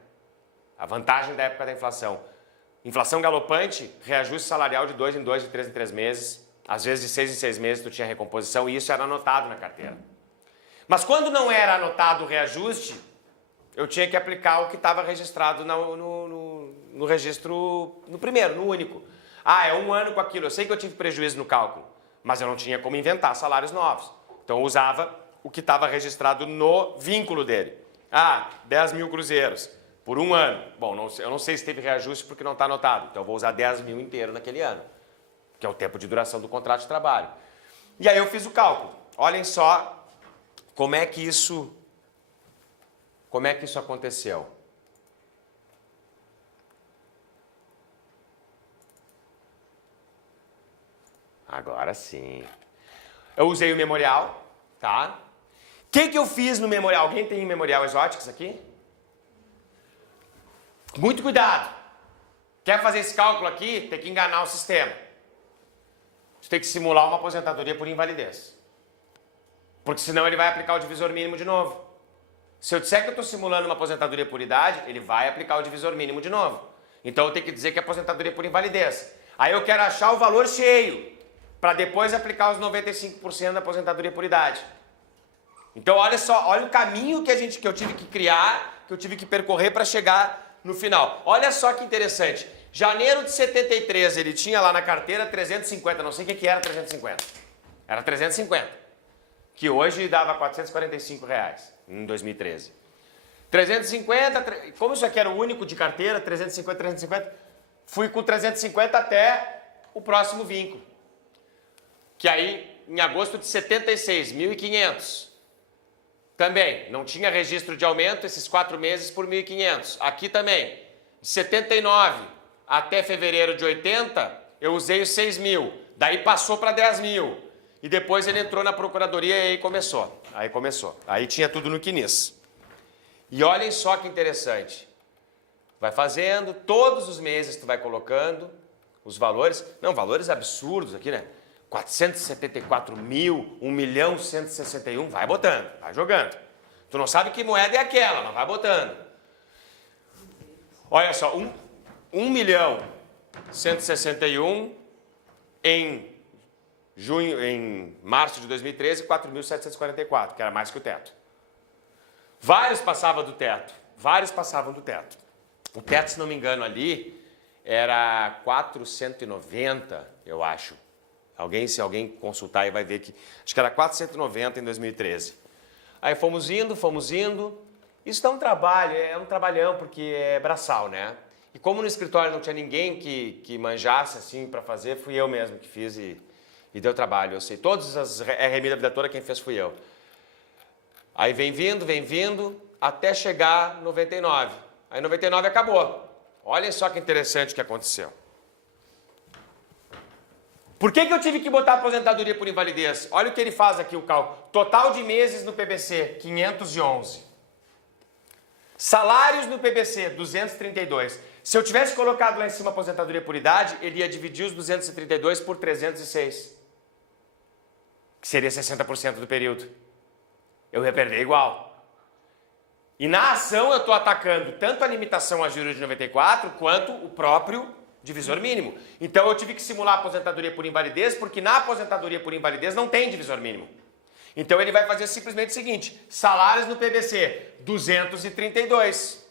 A vantagem da época da inflação. Inflação galopante, reajuste salarial de 2 em 2, de 3 em 3 meses. Às vezes de 6 em 6 meses tu tinha recomposição e isso era anotado na carteira. Mas quando não era anotado o reajuste, eu tinha que aplicar o que estava registrado no registro, no primeiro, no único. Ah, é 1 ano com aquilo. Eu sei que eu tive prejuízo no cálculo, mas eu não tinha como inventar salários novos. Então eu usava o que estava registrado no vínculo dele. Ah, 10 mil cruzeiros por 1 ano. Bom, eu não sei se teve reajuste porque não está anotado. Então eu vou usar 10 mil inteiro naquele ano, que é o tempo de duração do contrato de trabalho. E aí eu fiz o cálculo. Olhem só como é que isso aconteceu. Agora sim. Eu usei o memorial, tá? O que eu fiz no memorial? Alguém tem memorial Exotics aqui? Muito cuidado. Quer fazer esse cálculo aqui, tem que enganar o sistema. Você tem que simular uma aposentadoria por invalidez. Porque senão ele vai aplicar o divisor mínimo de novo. Se eu disser que eu estou simulando uma aposentadoria por idade, ele vai aplicar o divisor mínimo de novo. Então eu tenho que dizer que é aposentadoria por invalidez. Aí eu quero achar o valor cheio, para depois aplicar os 95% da aposentadoria por idade. Então olha só, olha o caminho que eu tive que criar, que eu tive que percorrer para chegar no final. Olha só que interessante. Janeiro de 73, ele tinha lá na carteira 350, não sei o que era 350. Era 350, que hoje dava R$445 em 2013. 350, como isso aqui era o único de carteira, 350, fui com 350 até o próximo vínculo. Que aí, em agosto de 76, 1.500. Também, não tinha registro de aumento esses 4 meses por 1.500. Aqui também, de 79 até fevereiro de 80, eu usei os 6 mil. Daí passou para 10 mil. E depois ele entrou na procuradoria e aí começou. Aí tinha tudo no CNIS. E olhem só que interessante. Vai fazendo, todos os meses tu vai colocando os valores. Não, valores absurdos aqui, né? 474 mil, 1.161.000, vai botando, vai jogando. Tu não sabe que moeda é aquela, mas vai botando. Olha só, 1.161.000 em março de 2013, 4.744, que era mais que o teto. Vários passavam do teto. O teto, se não me engano, ali era 490, eu acho. Se alguém consultar aí vai ver que acho que era 490 em 2013. Aí fomos indo. Isso dá um trabalho, é um trabalhão porque é braçal, né? E como no escritório não tinha ninguém que manjasse assim para fazer, fui eu mesmo que fiz e deu trabalho. Eu sei, todas as RMI da vida toda quem fez fui eu. Aí vem vindo, até chegar 99. Aí 99 acabou. Olhem só que interessante o que aconteceu. Por que eu tive que botar aposentadoria por invalidez? Olha o que ele faz aqui, o cálculo. Total de meses no PBC, 511. Salários no PBC, 232. Se eu tivesse colocado lá em cima aposentadoria por idade, ele ia dividir os 232 por 306. Que seria 60% do período. Eu ia perder igual. E na ação eu estou atacando tanto a limitação a juros de 94, quanto o próprio divisor mínimo. Então eu tive que simular a aposentadoria por invalidez, porque na aposentadoria por invalidez não tem divisor mínimo. Então ele vai fazer simplesmente o seguinte, salários no PBC, 232.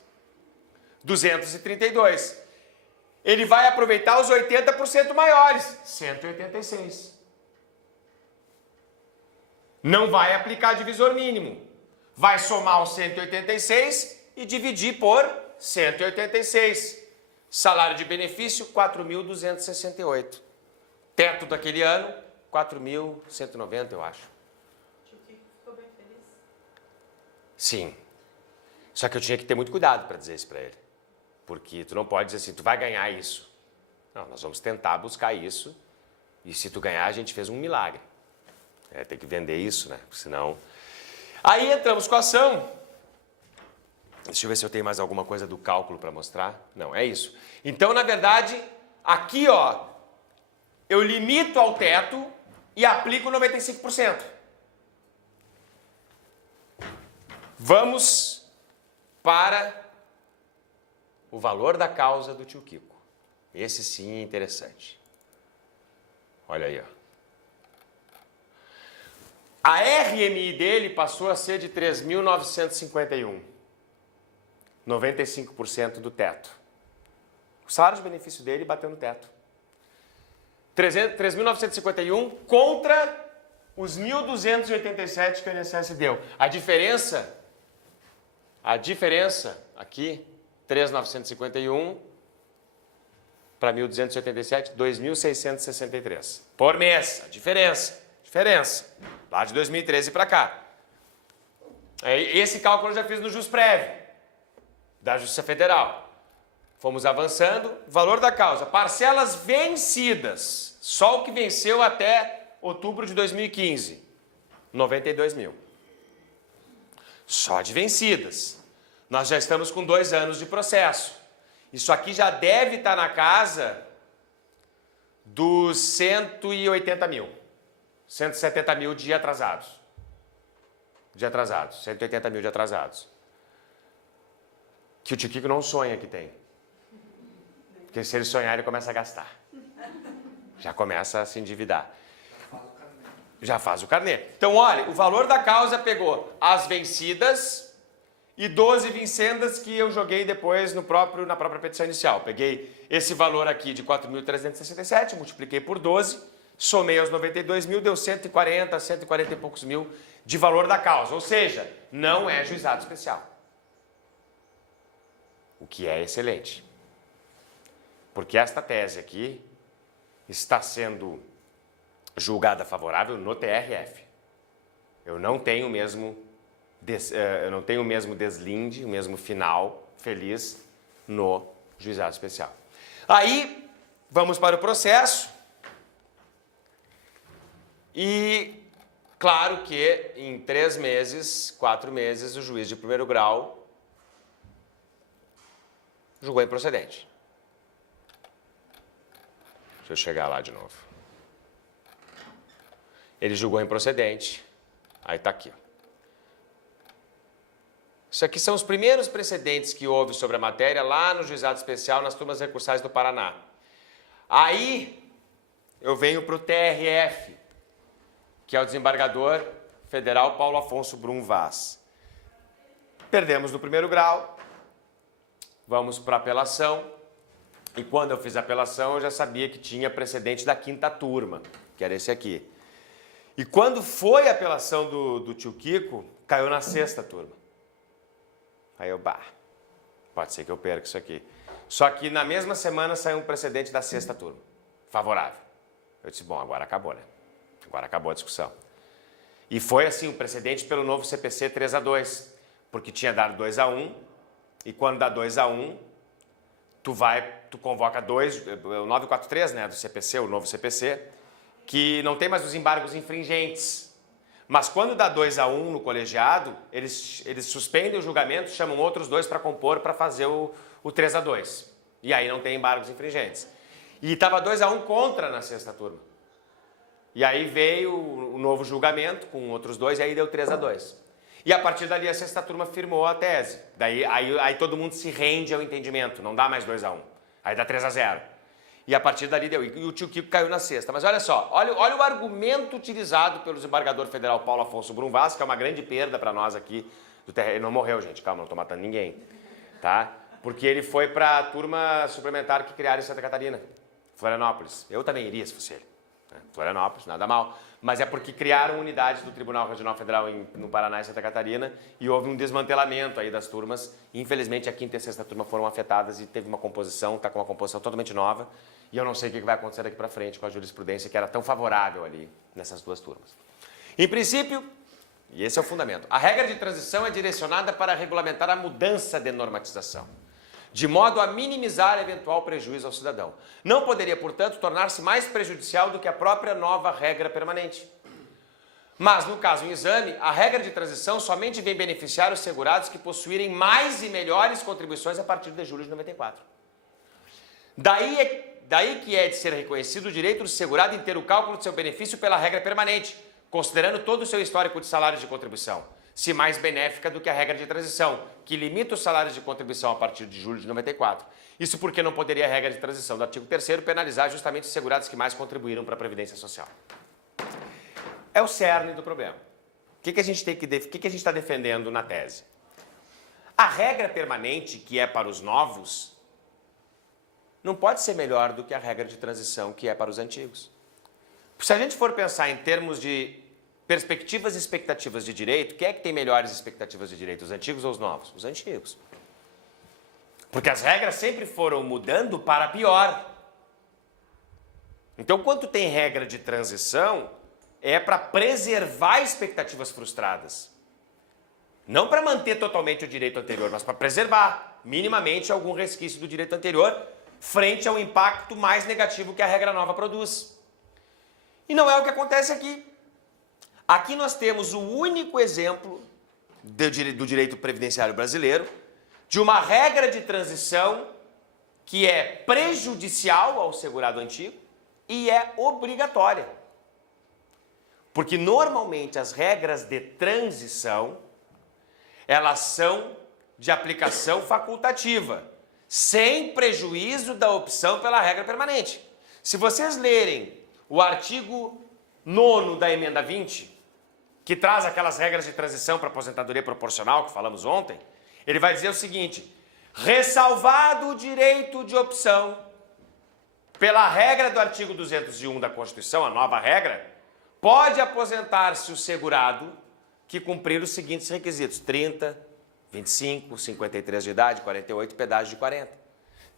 Ele vai aproveitar os 80% maiores, 186. Não vai aplicar divisor mínimo. Vai somar os 186 e dividir por 186. Salário de benefício, 4.268. Teto daquele ano, 4.190, eu acho. O tio Kiko ficou bem feliz. Sim. Só que eu tinha que ter muito cuidado para dizer isso para ele. Porque tu não pode dizer assim, tu vai ganhar isso. Não, nós vamos tentar buscar isso. E se tu ganhar, a gente fez um milagre. Tem que vender isso, né? Senão... Aí entramos com a ação. Deixa eu ver se eu tenho mais alguma coisa do cálculo para mostrar. Não, é isso. Então, na verdade, aqui, ó, eu limito ao teto e aplico 95%. Vamos para o valor da causa do tio Kiko. Esse sim é interessante. Olha aí, ó. A RMI dele passou a ser de 3.951. 95% do teto. O salário de benefício dele bateu no teto. 3.951 contra os 1.287 que o INSS deu. A diferença aqui, 3.951 para 1.287, 2.663 por mês. A diferença. Lá de 2013 para cá. Esse cálculo eu já fiz no JusPrev, da Justiça Federal. Fomos avançando. Valor da causa. Parcelas vencidas. Só o que venceu até outubro de 2015. 92 mil. Só de vencidas. Nós já estamos com 2 anos de processo. Isso aqui já deve estar na casa dos 180 mil. 170 mil de atrasados. 180 mil de atrasados. Que o tio Kiko não sonha que tem. Porque se ele sonhar, ele começa a gastar. Já começa a se endividar. Já faz o carnê. Então, olha, o valor da causa pegou as vencidas e 12 vincendas que eu joguei depois na própria petição inicial. Peguei esse valor aqui de 4.367, multipliquei por 12, somei aos 92 mil, deu 140 e poucos mil de valor da causa. Ou seja, não é juizado especial. O que é excelente. Porque esta tese aqui está sendo julgada favorável no TRF. Eu não tenho o mesmo deslinde, o mesmo final feliz no juizado especial. Aí, vamos para o processo. E, claro que em 3 meses, 4 meses, o juiz de primeiro grau julgou improcedente. Deixa eu chegar lá de novo. Ele julgou improcedente. Aí está aqui. Isso aqui são os primeiros precedentes que houve sobre a matéria lá no juizado especial, nas turmas recursais do Paraná. Aí eu venho para o TRF, que é o desembargador federal Paulo Afonso Brum Vaz. Perdemos no primeiro grau, vamos para a apelação, e quando eu fiz a apelação eu já sabia que tinha precedente da 5ª turma, que era esse aqui. E quando foi a apelação do tio Kiko, caiu na 6ª turma. Aí eu, pode ser que eu perca isso aqui. Só que na mesma semana saiu um precedente da 6ª turma, favorável. Eu disse, bom, agora acabou, né? Agora acabou a discussão. E foi assim, o precedente pelo novo CPC 3-2, porque tinha dado 2-1, e quando dá 2-1, tu convoca 2, o 943, né, do CPC, o novo CPC, que não tem mais os embargos infringentes. Mas quando dá 2-1 no colegiado, eles suspendem o julgamento, chamam outros 2 para compor, para fazer o 3-2. E aí não tem embargos infringentes. E estava 2-1 contra na 6ª turma. E aí veio o novo julgamento com outros 2 e aí deu 3-2. E a partir dali a 6ª turma firmou a tese. Aí todo mundo se rende ao entendimento, não dá mais 2-1. Aí dá 3-0. E a partir dali deu. E o tio Kiko caiu na 6ª. Mas olha só, olha o argumento utilizado pelo desembargador federal Paulo Afonso Brum Vaz, que é uma grande perda para nós aqui do terreno. Ele não morreu, gente, calma, não estou matando ninguém. Tá? Porque ele foi para a turma suplementar que criaram em Santa Catarina, Florianópolis. Eu também iria se fosse ele. Florianópolis, nada mal. Mas é porque criaram unidades do Tribunal Regional Federal no Paraná e Santa Catarina e houve um desmantelamento aí das turmas. Infelizmente, a quinta e a sexta turma foram afetadas e teve uma composição, está com uma composição totalmente nova. E eu não sei o que vai acontecer daqui para frente com a jurisprudência que era tão favorável ali nessas duas turmas. Em princípio, e esse é o fundamento, a regra de transição é direcionada para regulamentar a mudança de normatização, de modo a minimizar eventual prejuízo ao cidadão. Não poderia, portanto, tornar-se mais prejudicial do que a própria nova regra permanente. Mas, no caso em exame, a regra de transição somente vem beneficiar os segurados que possuírem mais e melhores contribuições a partir de julho de 94. Daí que é de ser reconhecido o direito do segurado em ter o cálculo de seu benefício pela regra permanente, considerando todo o seu histórico de salários de contribuição, se mais benéfica do que a regra de transição, que limita os salários de contribuição a partir de julho de 94. Isso porque não poderia a regra de transição do artigo 3º penalizar justamente os segurados que mais contribuíram para a Previdência Social. É o cerne do problema. O que a gente está defendendo na tese? A regra permanente, que é para os novos, não pode ser melhor do que a regra de transição, que é para os antigos. Se a gente for pensar em termos de perspectivas e expectativas de direito, quem é que tem melhores expectativas de direito, os antigos ou os novos? Os antigos. Porque as regras sempre foram mudando para pior. Então, quando tem regra de transição, é para preservar expectativas frustradas. Não para manter totalmente o direito anterior, mas para preservar minimamente algum resquício do direito anterior frente ao impacto mais negativo que a regra nova produz. E não é o que acontece aqui. Aqui nós temos o único exemplo do direito previdenciário brasileiro de uma regra de transição que é prejudicial ao segurado antigo e é obrigatória. Porque normalmente as regras de transição, elas são de aplicação facultativa, sem prejuízo da opção pela regra permanente. Se vocês lerem o artigo 9º da emenda 20, que traz aquelas regras de transição para aposentadoria proporcional que falamos ontem, ele vai dizer o seguinte: ressalvado o direito de opção pela regra do artigo 201 da Constituição, a nova regra, pode aposentar-se o segurado que cumprir os seguintes requisitos: 30, 25, 53 de idade, 48, pedágio de 40.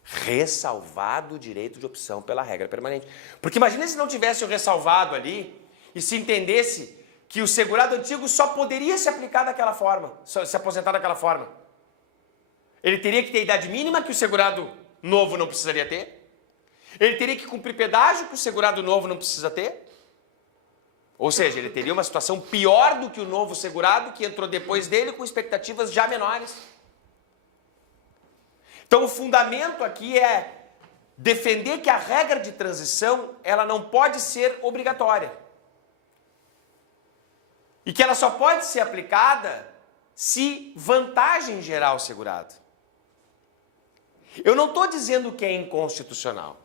Ressalvado o direito de opção pela regra permanente. Porque imagina se não tivesse o ressalvado ali e se entendesse que o segurado antigo só poderia se aplicar daquela forma, se aposentar daquela forma. Ele teria que ter idade mínima que o segurado novo não precisaria ter. Ele teria que cumprir pedágio que o segurado novo não precisa ter. Ou seja, ele teria uma situação pior do que o novo segurado que entrou depois dele com expectativas já menores. Então o fundamento aqui é defender que a regra de transição ela não pode ser obrigatória. E que ela só pode ser aplicada se vantagem gerar ao segurado. Eu não estou dizendo que é inconstitucional.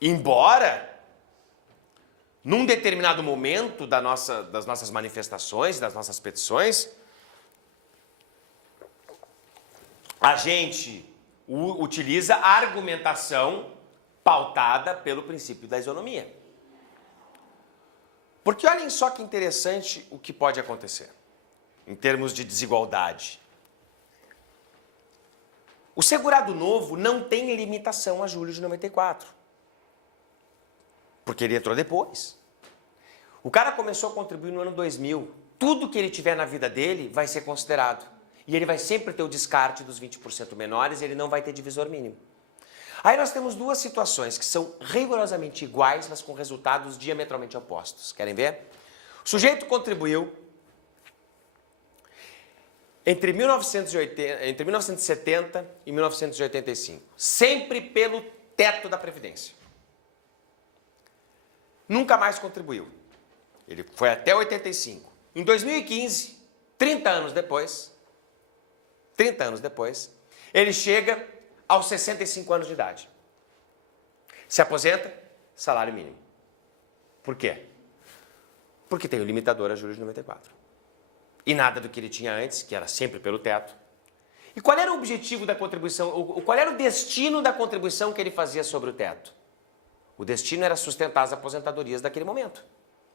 Embora, num determinado momento das nossas manifestações, das nossas petições, a gente utiliza a argumentação pautada pelo princípio da isonomia. Porque olhem só que interessante o que pode acontecer em termos de desigualdade. O segurado novo não tem limitação a julho de 94. Porque ele entrou depois. O cara começou a contribuir no ano 2000. Tudo que ele tiver na vida dele vai ser considerado. E ele vai sempre ter o descarte dos 20% menores e ele não vai ter divisor mínimo. Aí nós temos duas situações que são rigorosamente iguais, mas com resultados diametralmente opostos. Querem ver? O sujeito contribuiu entre 1970 e 1985, sempre pelo teto da Previdência. Nunca mais contribuiu. Ele foi até 85. Em 2015, 30 anos depois, ele chega aos 65 anos de idade. Se aposenta, salário mínimo. Por quê? Porque tem o limitador a julho de 94. E nada do que ele tinha antes, que era sempre pelo teto. E qual era o objetivo da contribuição, qual era o destino da contribuição que ele fazia sobre o teto? O destino era sustentar as aposentadorias daquele momento,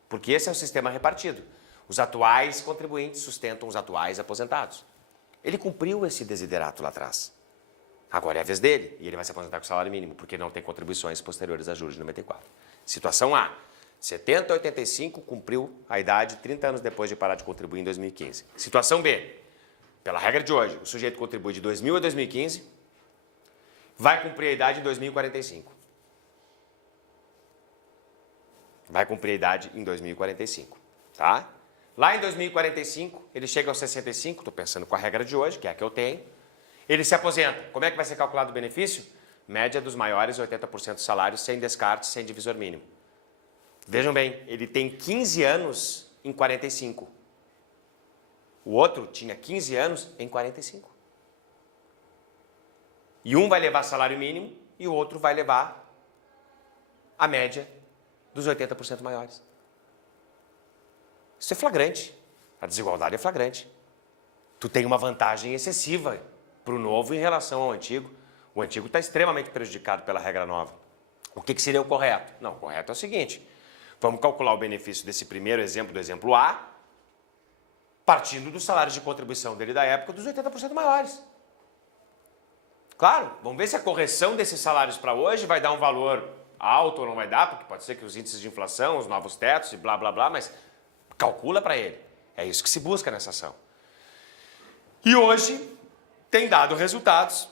porque esse é o sistema repartido. Os atuais contribuintes sustentam os atuais aposentados. Ele cumpriu esse desiderato lá atrás. Agora é a vez dele, e ele vai se aposentar com salário mínimo, porque não tem contribuições posteriores a juros de 94. Situação A. 70 a 85 cumpriu a idade 30 anos depois de parar de contribuir em 2015. Situação B. Pela regra de hoje, o sujeito contribui de 2000 a 2015, vai cumprir a idade em 2045. Vai cumprir a idade em 2045, tá? Lá em 2045, ele chega aos 65, estou pensando com a regra de hoje, que é a que eu tenho, ele se aposenta. Como é que vai ser calculado o benefício? Média dos maiores 80% dos salários, sem descarte, sem divisor mínimo. Vejam bem, ele tem 15 anos em 45. O outro tinha 15 anos em 45. E um vai levar salário mínimo e o outro vai levar a média dos 80% maiores. Isso é flagrante. A desigualdade é flagrante. Tu tem uma vantagem excessiva para o novo em relação ao antigo. O antigo está extremamente prejudicado pela regra nova. O que seria o correto? Não, o correto é o seguinte. Vamos calcular o benefício desse primeiro exemplo, do exemplo A, partindo dos salários de contribuição dele da época dos 80% maiores. Claro, vamos ver se a correção desses salários para hoje vai dar um valor alto ou não vai dar, porque pode ser que os índices de inflação, os novos tetos e blá, blá, blá, mas calcula para ele. É isso que se busca nessa ação. E hoje tem dado resultados.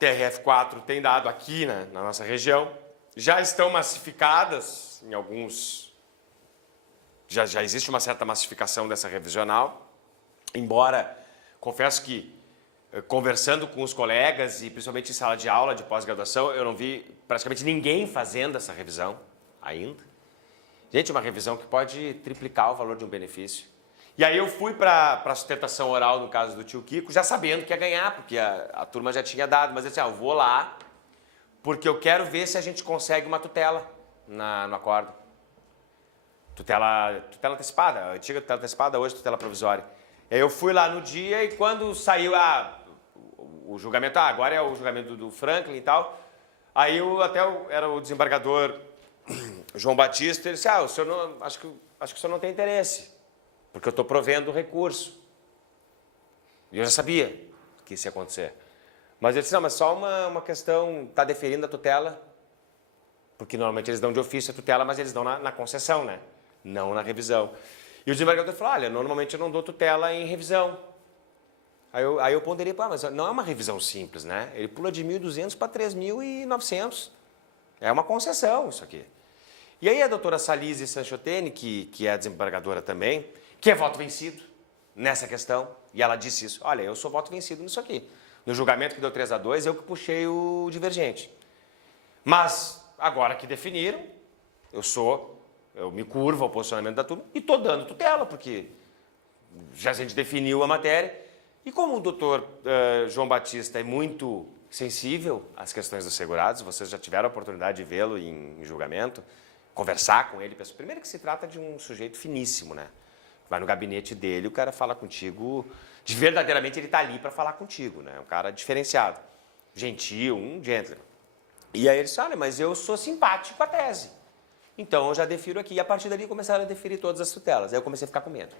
TRF4 tem dado aqui na nossa região. Já estão massificadas em alguns... Já existe uma certa massificação dessa revisional. Embora, confesso que, conversando com os colegas e principalmente em sala de aula de pós-graduação, eu não vi praticamente ninguém fazendo essa revisão ainda. Gente, uma revisão que pode triplicar o valor de um benefício. E aí eu fui para a sustentação oral, no caso do tio Kiko, já sabendo que ia ganhar, porque a turma já tinha dado. Mas eu disse, eu vou lá, porque eu quero ver se a gente consegue uma tutela no acordo. Tutela antecipada, a antiga tutela antecipada, hoje tutela provisória. Eu fui lá no dia e quando saiu o julgamento, agora é o julgamento do Franklin e tal, aí era o desembargador João Batista, ele disse, o senhor não, acho que o senhor não tem interesse, porque eu estou provendo o recurso. E eu já sabia que isso ia acontecer. Mas ele disse, não, mas só uma questão, está deferindo a tutela, porque normalmente eles dão de ofício a tutela, mas eles dão na concessão, né? Não na revisão. E o desembargador falou, olha, normalmente eu não dou tutela em revisão. Aí eu ponderei, mas não é uma revisão simples, né? Ele pula de 1.200 para 3.900. É uma concessão isso aqui. E aí a doutora Salise Sanchotene, que é a desembargadora também, que é voto vencido nessa questão, e ela disse isso, olha, eu sou voto vencido nisso aqui. No julgamento que deu 3-2, eu que puxei o divergente. Mas, agora que definiram, eu me curvo ao posicionamento da turma e estou dando tutela, porque já a gente definiu a matéria. E como o doutor João Batista é muito sensível às questões dos segurados, vocês já tiveram a oportunidade de vê-lo em julgamento, conversar com ele. Primeiro que se trata de um sujeito finíssimo, né? Vai no gabinete dele, o cara fala contigo, verdadeiramente ele está ali para falar contigo, né? Um cara diferenciado, gentil, um gentleman. E aí ele disse, olha, mas eu sou simpático à tese. Então eu já defiro aqui. E a partir dali começaram a deferir todas as tutelas. Aí eu comecei a ficar com medo.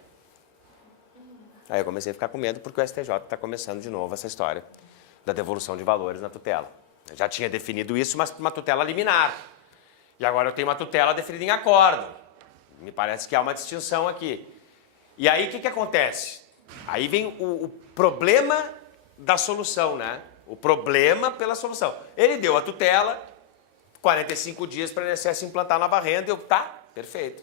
Porque o STJ está começando de novo essa história da devolução de valores na tutela. Eu já tinha definido isso, mas uma tutela liminar. E agora eu tenho uma tutela definida em acordo. Me parece que há uma distinção aqui. E aí o que acontece? Aí vem o problema da solução, né? O problema pela solução. Ele deu a tutela, 45 dias para o INSS implantar a nova renda, tá, perfeito.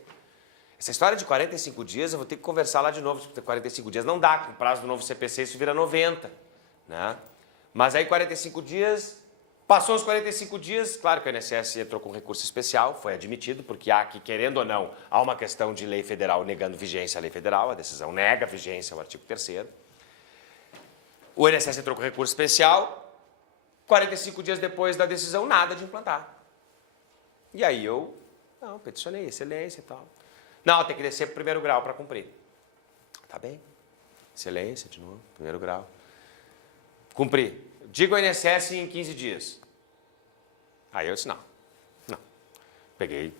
Essa história de 45 dias, eu vou ter que conversar lá de novo, porque 45 dias não dá, com o prazo do novo CPC isso vira 90, né? Mas aí 45 dias, passou os 45 dias, claro que o INSS entrou com recurso especial, foi admitido, porque há aqui, querendo ou não, há uma questão de lei federal negando vigência à lei federal, a decisão nega vigência ao artigo 3º. O INSS entrou com recurso especial, 45 dias depois da decisão, nada de implantar. E aí eu, peticionei, excelência e tal. Não, tem que descer para o primeiro grau para cumprir. Tá bem. Excelência, de novo, primeiro grau. Cumprir. Diga ao INSS em 15 dias. Aí eu disse, não. Peguei.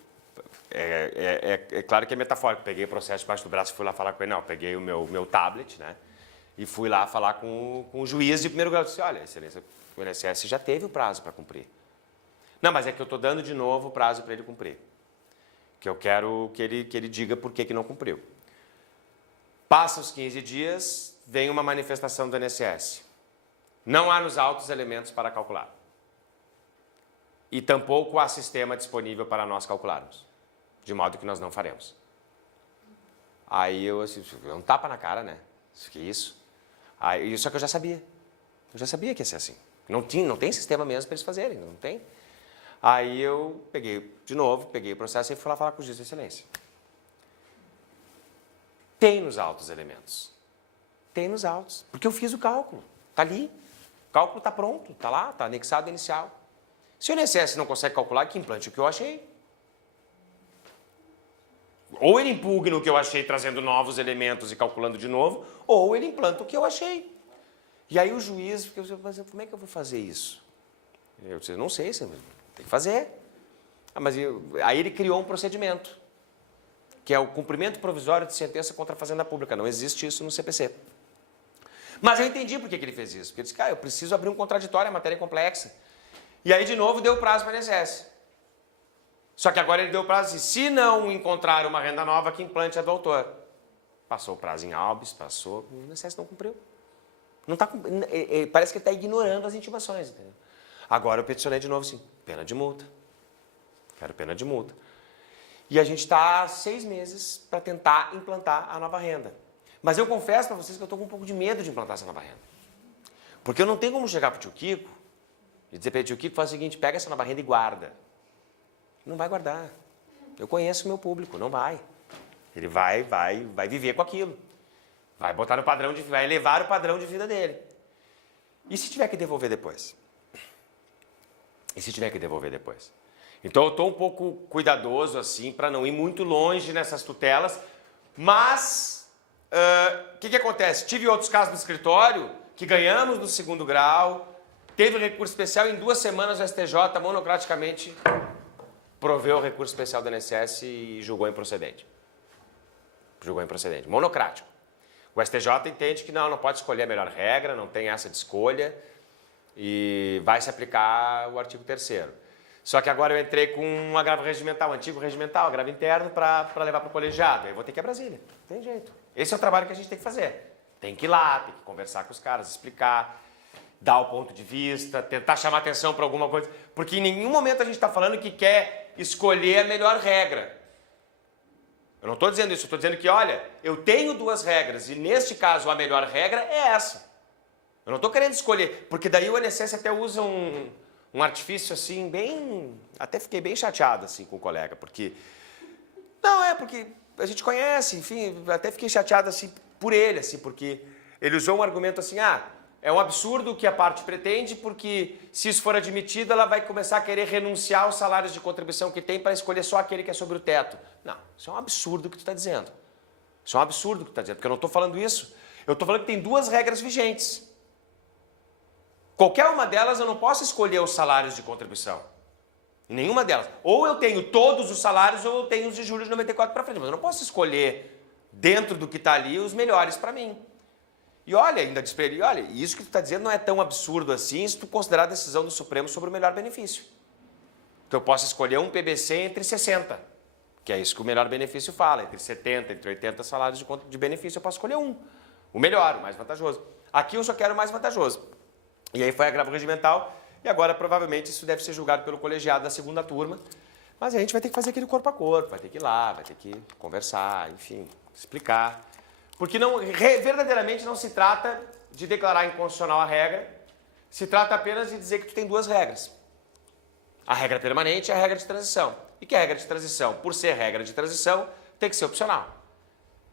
É claro que é metafórico. Peguei o processo debaixo do braço e fui lá falar com ele. Não, peguei o meu tablet, né? E fui lá falar com o juiz de primeiro grau. Eu disse, olha, excelência, o INSS já teve o prazo para cumprir. Não, mas é que eu estou dando de novo o prazo para ele cumprir. Que eu quero que ele diga por que não cumpriu. Passa os 15 dias, vem uma manifestação do INSS. Não há nos autos elementos para calcular. E tampouco há sistema disponível para nós calcularmos. De modo que nós não faremos. Aí eu, assim, um tapa na cara, né? Que isso? Aí, só que eu já sabia. Eu já sabia que ia ser assim. Não tem sistema mesmo para eles fazerem, não tem. Aí eu peguei, de novo, peguei o processo e fui lá falar com o juiz de excelência. Tem nos autos elementos. Tem nos autos. Porque eu fiz o cálculo. Está ali. O cálculo está pronto. Está lá, está anexado inicial. Se o INSS não consegue calcular, que implante o que eu achei. Ou ele impugna o que eu achei, trazendo novos elementos e calculando de novo, ou ele implanta o que eu achei. E aí o juiz, mas como é que eu vou fazer isso? Eu disse, não sei, você tem que fazer. Aí ele criou um procedimento, que é o cumprimento provisório de sentença contra a Fazenda Pública. Não existe isso no CPC. Mas eu entendi por que ele fez isso. Porque ele disse, eu preciso abrir um contraditório, a matéria é complexa. E aí, de novo, deu prazo para o INSS. Só que agora ele deu prazo, se não encontrar uma renda nova, que implante a do autor. Passou o prazo em Albis, passou, o INSS não cumpriu. Não tá, parece que ele está ignorando as intimações. Entendeu? Agora eu peticionei de novo, sim, pena de multa. Quero pena de multa. E a gente está há 6 meses para tentar implantar a nova renda. Mas eu confesso para vocês que eu estou com um pouco de medo de implantar essa nova renda. Porque eu não tenho como chegar para o tio Kiko e dizer para ele, tio Kiko, faz o seguinte, pega essa nova renda e guarda. Não vai guardar. Eu conheço o meu público, não vai. Ele vai viver com aquilo. Vai botar no padrão vai elevar o padrão de vida dele. E se tiver que devolver depois? Então eu estou um pouco cuidadoso assim para não ir muito longe nessas tutelas, mas o que acontece? Tive outros casos no escritório que ganhamos no 2º grau, teve recurso especial, em 2 semanas o STJ monocraticamente proveu o recurso especial do INSS e julgou improcedente. Monocrático. O STJ entende que não pode escolher a melhor regra, não tem essa de escolha e vai se aplicar o artigo 3º. Só que agora eu entrei com um agravo regimental, antigo regimental, agravo interno para levar para o colegiado. Aí eu vou ter que ir a Brasília, não tem jeito. Esse é o trabalho que a gente tem que fazer. Tem que ir lá, tem que conversar com os caras, explicar, dar o ponto de vista, tentar chamar atenção para alguma coisa. Porque em nenhum momento a gente está falando que quer escolher a melhor regra. Eu não estou dizendo isso, eu estou dizendo que, olha, eu tenho 2 regras e neste caso a melhor regra é essa. Eu não estou querendo escolher, porque daí o INSS até usa um artifício assim, até fiquei bem chateado assim com o colega, porque, porque a gente conhece, enfim, até fiquei chateado assim por ele, assim, porque ele usou um argumento assim, é um absurdo o que a parte pretende, porque se isso for admitido, ela vai começar a querer renunciar aos salários de contribuição que tem para escolher só aquele que é sobre o teto. Não, isso é um absurdo o que tu está dizendo. Isso é um absurdo o que tu está dizendo, porque eu não estou falando isso. Eu estou falando que tem 2 regras vigentes. Qualquer uma delas eu não posso escolher os salários de contribuição. Nenhuma delas. Ou eu tenho todos os salários ou eu tenho os de julho de 94 para frente. Mas eu não posso escolher, dentro do que está ali, os melhores para mim. E olha, ainda disse para ele, olha, isso que tu está dizendo não é tão absurdo assim se tu considerar a decisão do Supremo sobre o melhor benefício. Então eu posso escolher um PBC entre 60, que é isso que o melhor benefício fala, entre 70, entre 80 salários de benefício, eu posso escolher um. O melhor, o mais vantajoso. Aqui eu só quero o mais vantajoso. E aí foi agravo regimental, e agora provavelmente isso deve ser julgado pelo colegiado da 2ª turma, mas a gente vai ter que fazer aquele corpo a corpo, vai ter que ir lá, vai ter que conversar, enfim, explicar. Porque verdadeiramente não se trata de declarar inconstitucional a regra, se trata apenas de dizer que tu tem 2 regras. A regra permanente e a regra de transição. E que a regra de transição, por ser regra de transição, tem que ser opcional.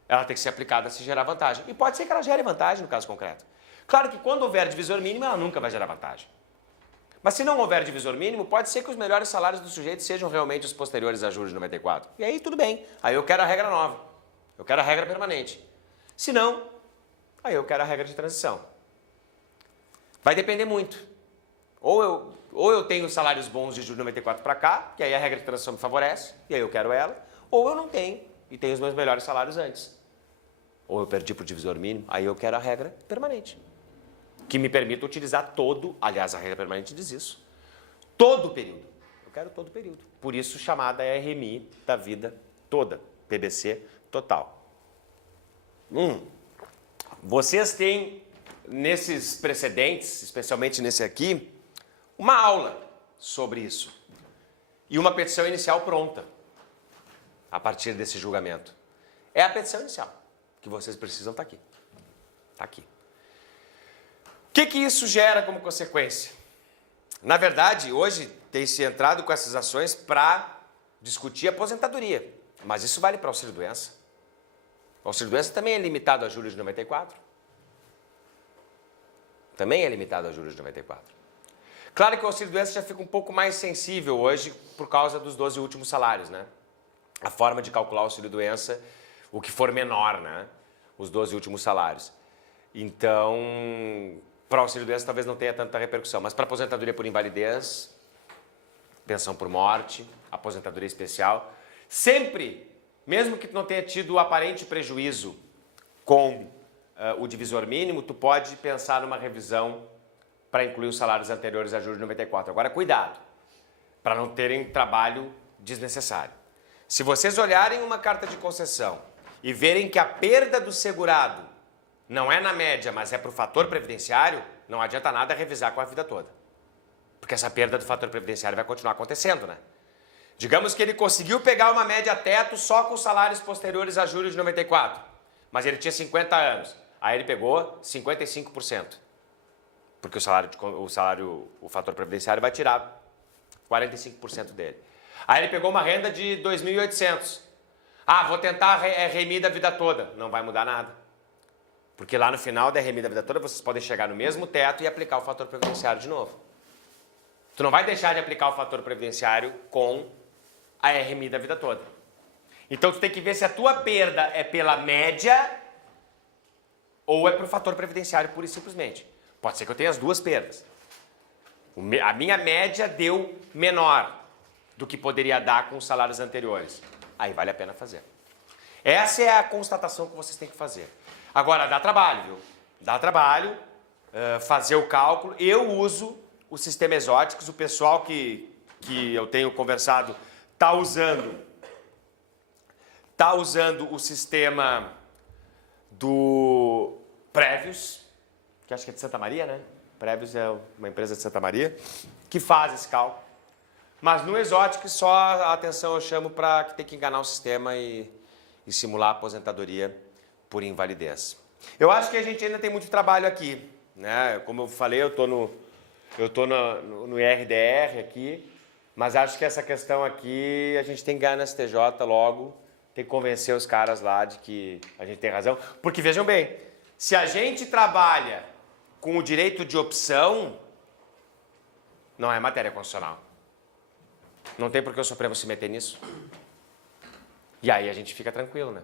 Ela tem que ser aplicada se gerar vantagem. E pode ser que ela gere vantagem no caso concreto. Claro que quando houver divisor mínimo, ela nunca vai gerar vantagem. Mas se não houver divisor mínimo, pode ser que os melhores salários do sujeito sejam realmente os posteriores a juros de 94. E aí tudo bem. Aí eu quero a regra nova. Eu quero a regra permanente. Se não, aí eu quero a regra de transição. Vai depender muito. Ou Ou eu tenho salários bons de julho de 94 para cá, que aí a regra de transição me favorece, e aí eu quero ela, ou eu não tenho, e tenho os meus melhores salários antes. Ou eu perdi para o divisor mínimo, aí eu quero a regra permanente, que me permita utilizar todo, aliás, a regra permanente diz isso, todo o período. Eu quero todo o período. Por isso, chamada RMI da vida toda, PBC total. Vocês têm, nesses precedentes, especialmente nesse aqui, uma aula sobre isso. E uma petição inicial pronta, a partir desse julgamento. É a petição inicial, que vocês precisam estar aqui. Está aqui. O que isso gera como consequência? Na verdade, hoje tem se entrado com essas ações para discutir aposentadoria. Mas isso vale para o auxílio-doença. O auxílio-doença também é limitado a julho de 94. Também é limitado a julho de 94. Claro que o auxílio-doença já fica um pouco mais sensível hoje por causa dos 12 últimos salários, né? A forma de calcular o auxílio-doença, o que for menor, né? Os 12 últimos salários. Então, para o auxílio-doença talvez não tenha tanta repercussão, mas para aposentadoria por invalidez, pensão por morte, aposentadoria especial, sempre, mesmo que tu não tenha tido aparente prejuízo com o divisor mínimo, tu pode pensar numa revisão para incluir os salários anteriores a julho de 94. Agora, cuidado, para não terem trabalho desnecessário. Se vocês olharem uma carta de concessão e verem que a perda do segurado não é na média, mas é para o fator previdenciário, não adianta nada revisar com a vida toda. Porque essa perda do fator previdenciário vai continuar acontecendo, né? Digamos que ele conseguiu pegar uma média teto só com os salários posteriores a julho de 94, mas ele tinha 50 anos. Aí ele pegou 55%. Porque o fator previdenciário vai tirar 45% dele. Aí ele pegou uma renda de 2.800. Ah, vou tentar RMI da vida toda. Não vai mudar nada. Porque lá no final da RMI da vida toda, vocês podem chegar no mesmo teto e aplicar o fator previdenciário de novo. Tu não vai deixar de aplicar o fator previdenciário com a RMI da vida toda. Então tu tem que ver se a tua perda é pela média ou é para o fator previdenciário pura e simplesmente. Pode ser que eu tenha as duas perdas. A minha média deu menor do que poderia dar com os salários anteriores. Aí vale a pena fazer. Essa é a constatação que vocês têm que fazer. Agora, dá trabalho, viu? Dá trabalho fazer o cálculo. Eu uso o sistema Exóticos. O pessoal que eu tenho conversado está usando o sistema do Prévios, que acho que é de Santa Maria, né? Prévios é uma empresa de Santa Maria, que faz esse cálculo. Mas no Exótico, só a atenção eu chamo para que tem que enganar o sistema e simular a aposentadoria por invalidez. Eu acho que a gente ainda tem muito trabalho aqui, né? Como eu falei, eu tô no IRDR aqui, mas acho que essa questão aqui a gente tem que ganhar no STJ logo, tem que convencer os caras lá de que a gente tem razão. Porque vejam bem, se a gente trabalha com o direito de opção, não é matéria constitucional. Não tem por que o Supremo se meter nisso. E aí a gente fica tranquilo, né?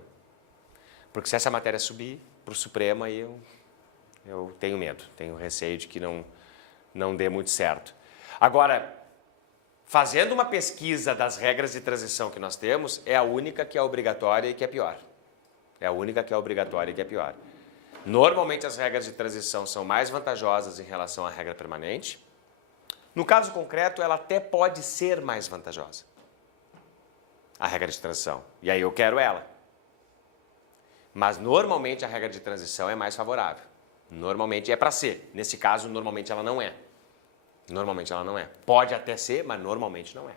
Porque se essa matéria subir para o Supremo, aí eu tenho medo, tenho receio de que não dê muito certo. Agora, fazendo uma pesquisa das regras de transição que nós temos, é a única que é obrigatória e que é pior. É a única que é obrigatória e que é pior. Normalmente as regras de transição são mais vantajosas em relação à regra permanente. No caso concreto, ela até pode ser mais vantajosa, a regra de transição. E aí eu quero ela. Mas normalmente a regra de transição é mais favorável. Normalmente é para ser. Nesse caso, normalmente ela não é. Normalmente ela não é. Pode até ser, mas normalmente não é.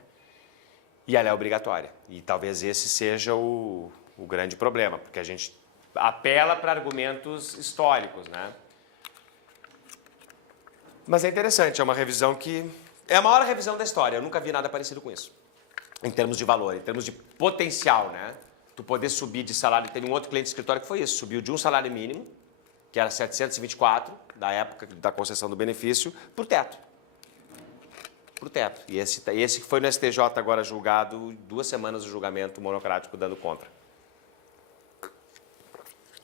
E ela é obrigatória. E talvez esse seja o grande problema, porque a gente apela para argumentos históricos, né? Mas é interessante, é uma revisão que... é a maior revisão da história, eu nunca vi nada parecido com isso. Em termos de valor, em termos de potencial, né? Tu poder subir de salário, teve um outro cliente de escritório que foi isso, subiu de um salário mínimo, que era 724, da época da concessão do benefício, para o teto. Para o teto. E esse foi no STJ agora julgado, 2 semanas do julgamento monocrático dando contra.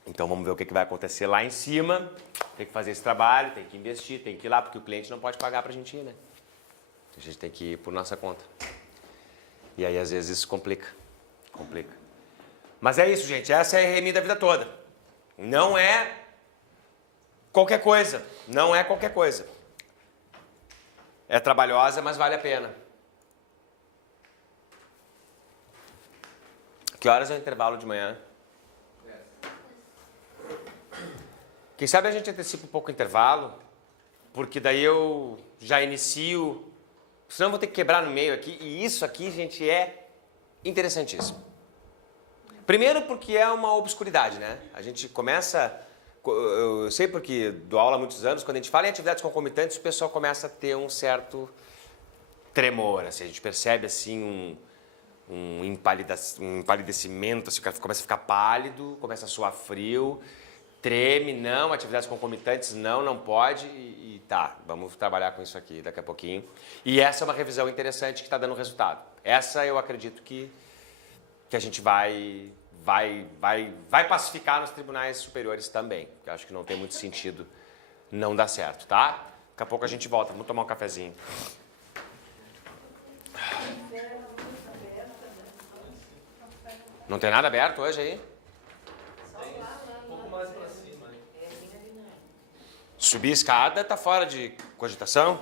Então vamos ver o que vai acontecer lá em cima. Tem que fazer esse trabalho, tem que investir, tem que ir lá, porque o cliente não pode pagar para a gente ir, né? A gente tem que ir por nossa conta. E aí, às vezes, isso complica. Mas é isso, gente. Essa é a RMI da vida toda. Não é qualquer coisa. Não é qualquer coisa. É trabalhosa, mas vale a pena. Que horas é o intervalo de manhã? Quem sabe a gente antecipa um pouco o intervalo, porque daí eu já inicio, senão eu vou ter que quebrar no meio aqui, e isso aqui, gente, é interessantíssimo. Primeiro porque é uma obscuridade, né? A gente começa, eu sei porque dou aula há muitos anos, quando a gente fala em atividades concomitantes, o pessoal começa a ter um certo tremor, assim, a gente percebe assim um empalidecimento, assim, o cara começa a ficar pálido, começa a suar frio, treme, não, atividades concomitantes, não pode, e tá, vamos trabalhar com isso aqui daqui a pouquinho. E essa é uma revisão interessante que está dando resultado. Essa eu acredito que a gente vai pacificar nos tribunais superiores também, que eu acho que não tem muito sentido não dar certo, tá? Daqui a pouco a gente volta, vamos tomar um cafezinho. Não tem nada aberto hoje aí? Subir a escada tá fora de cogitação?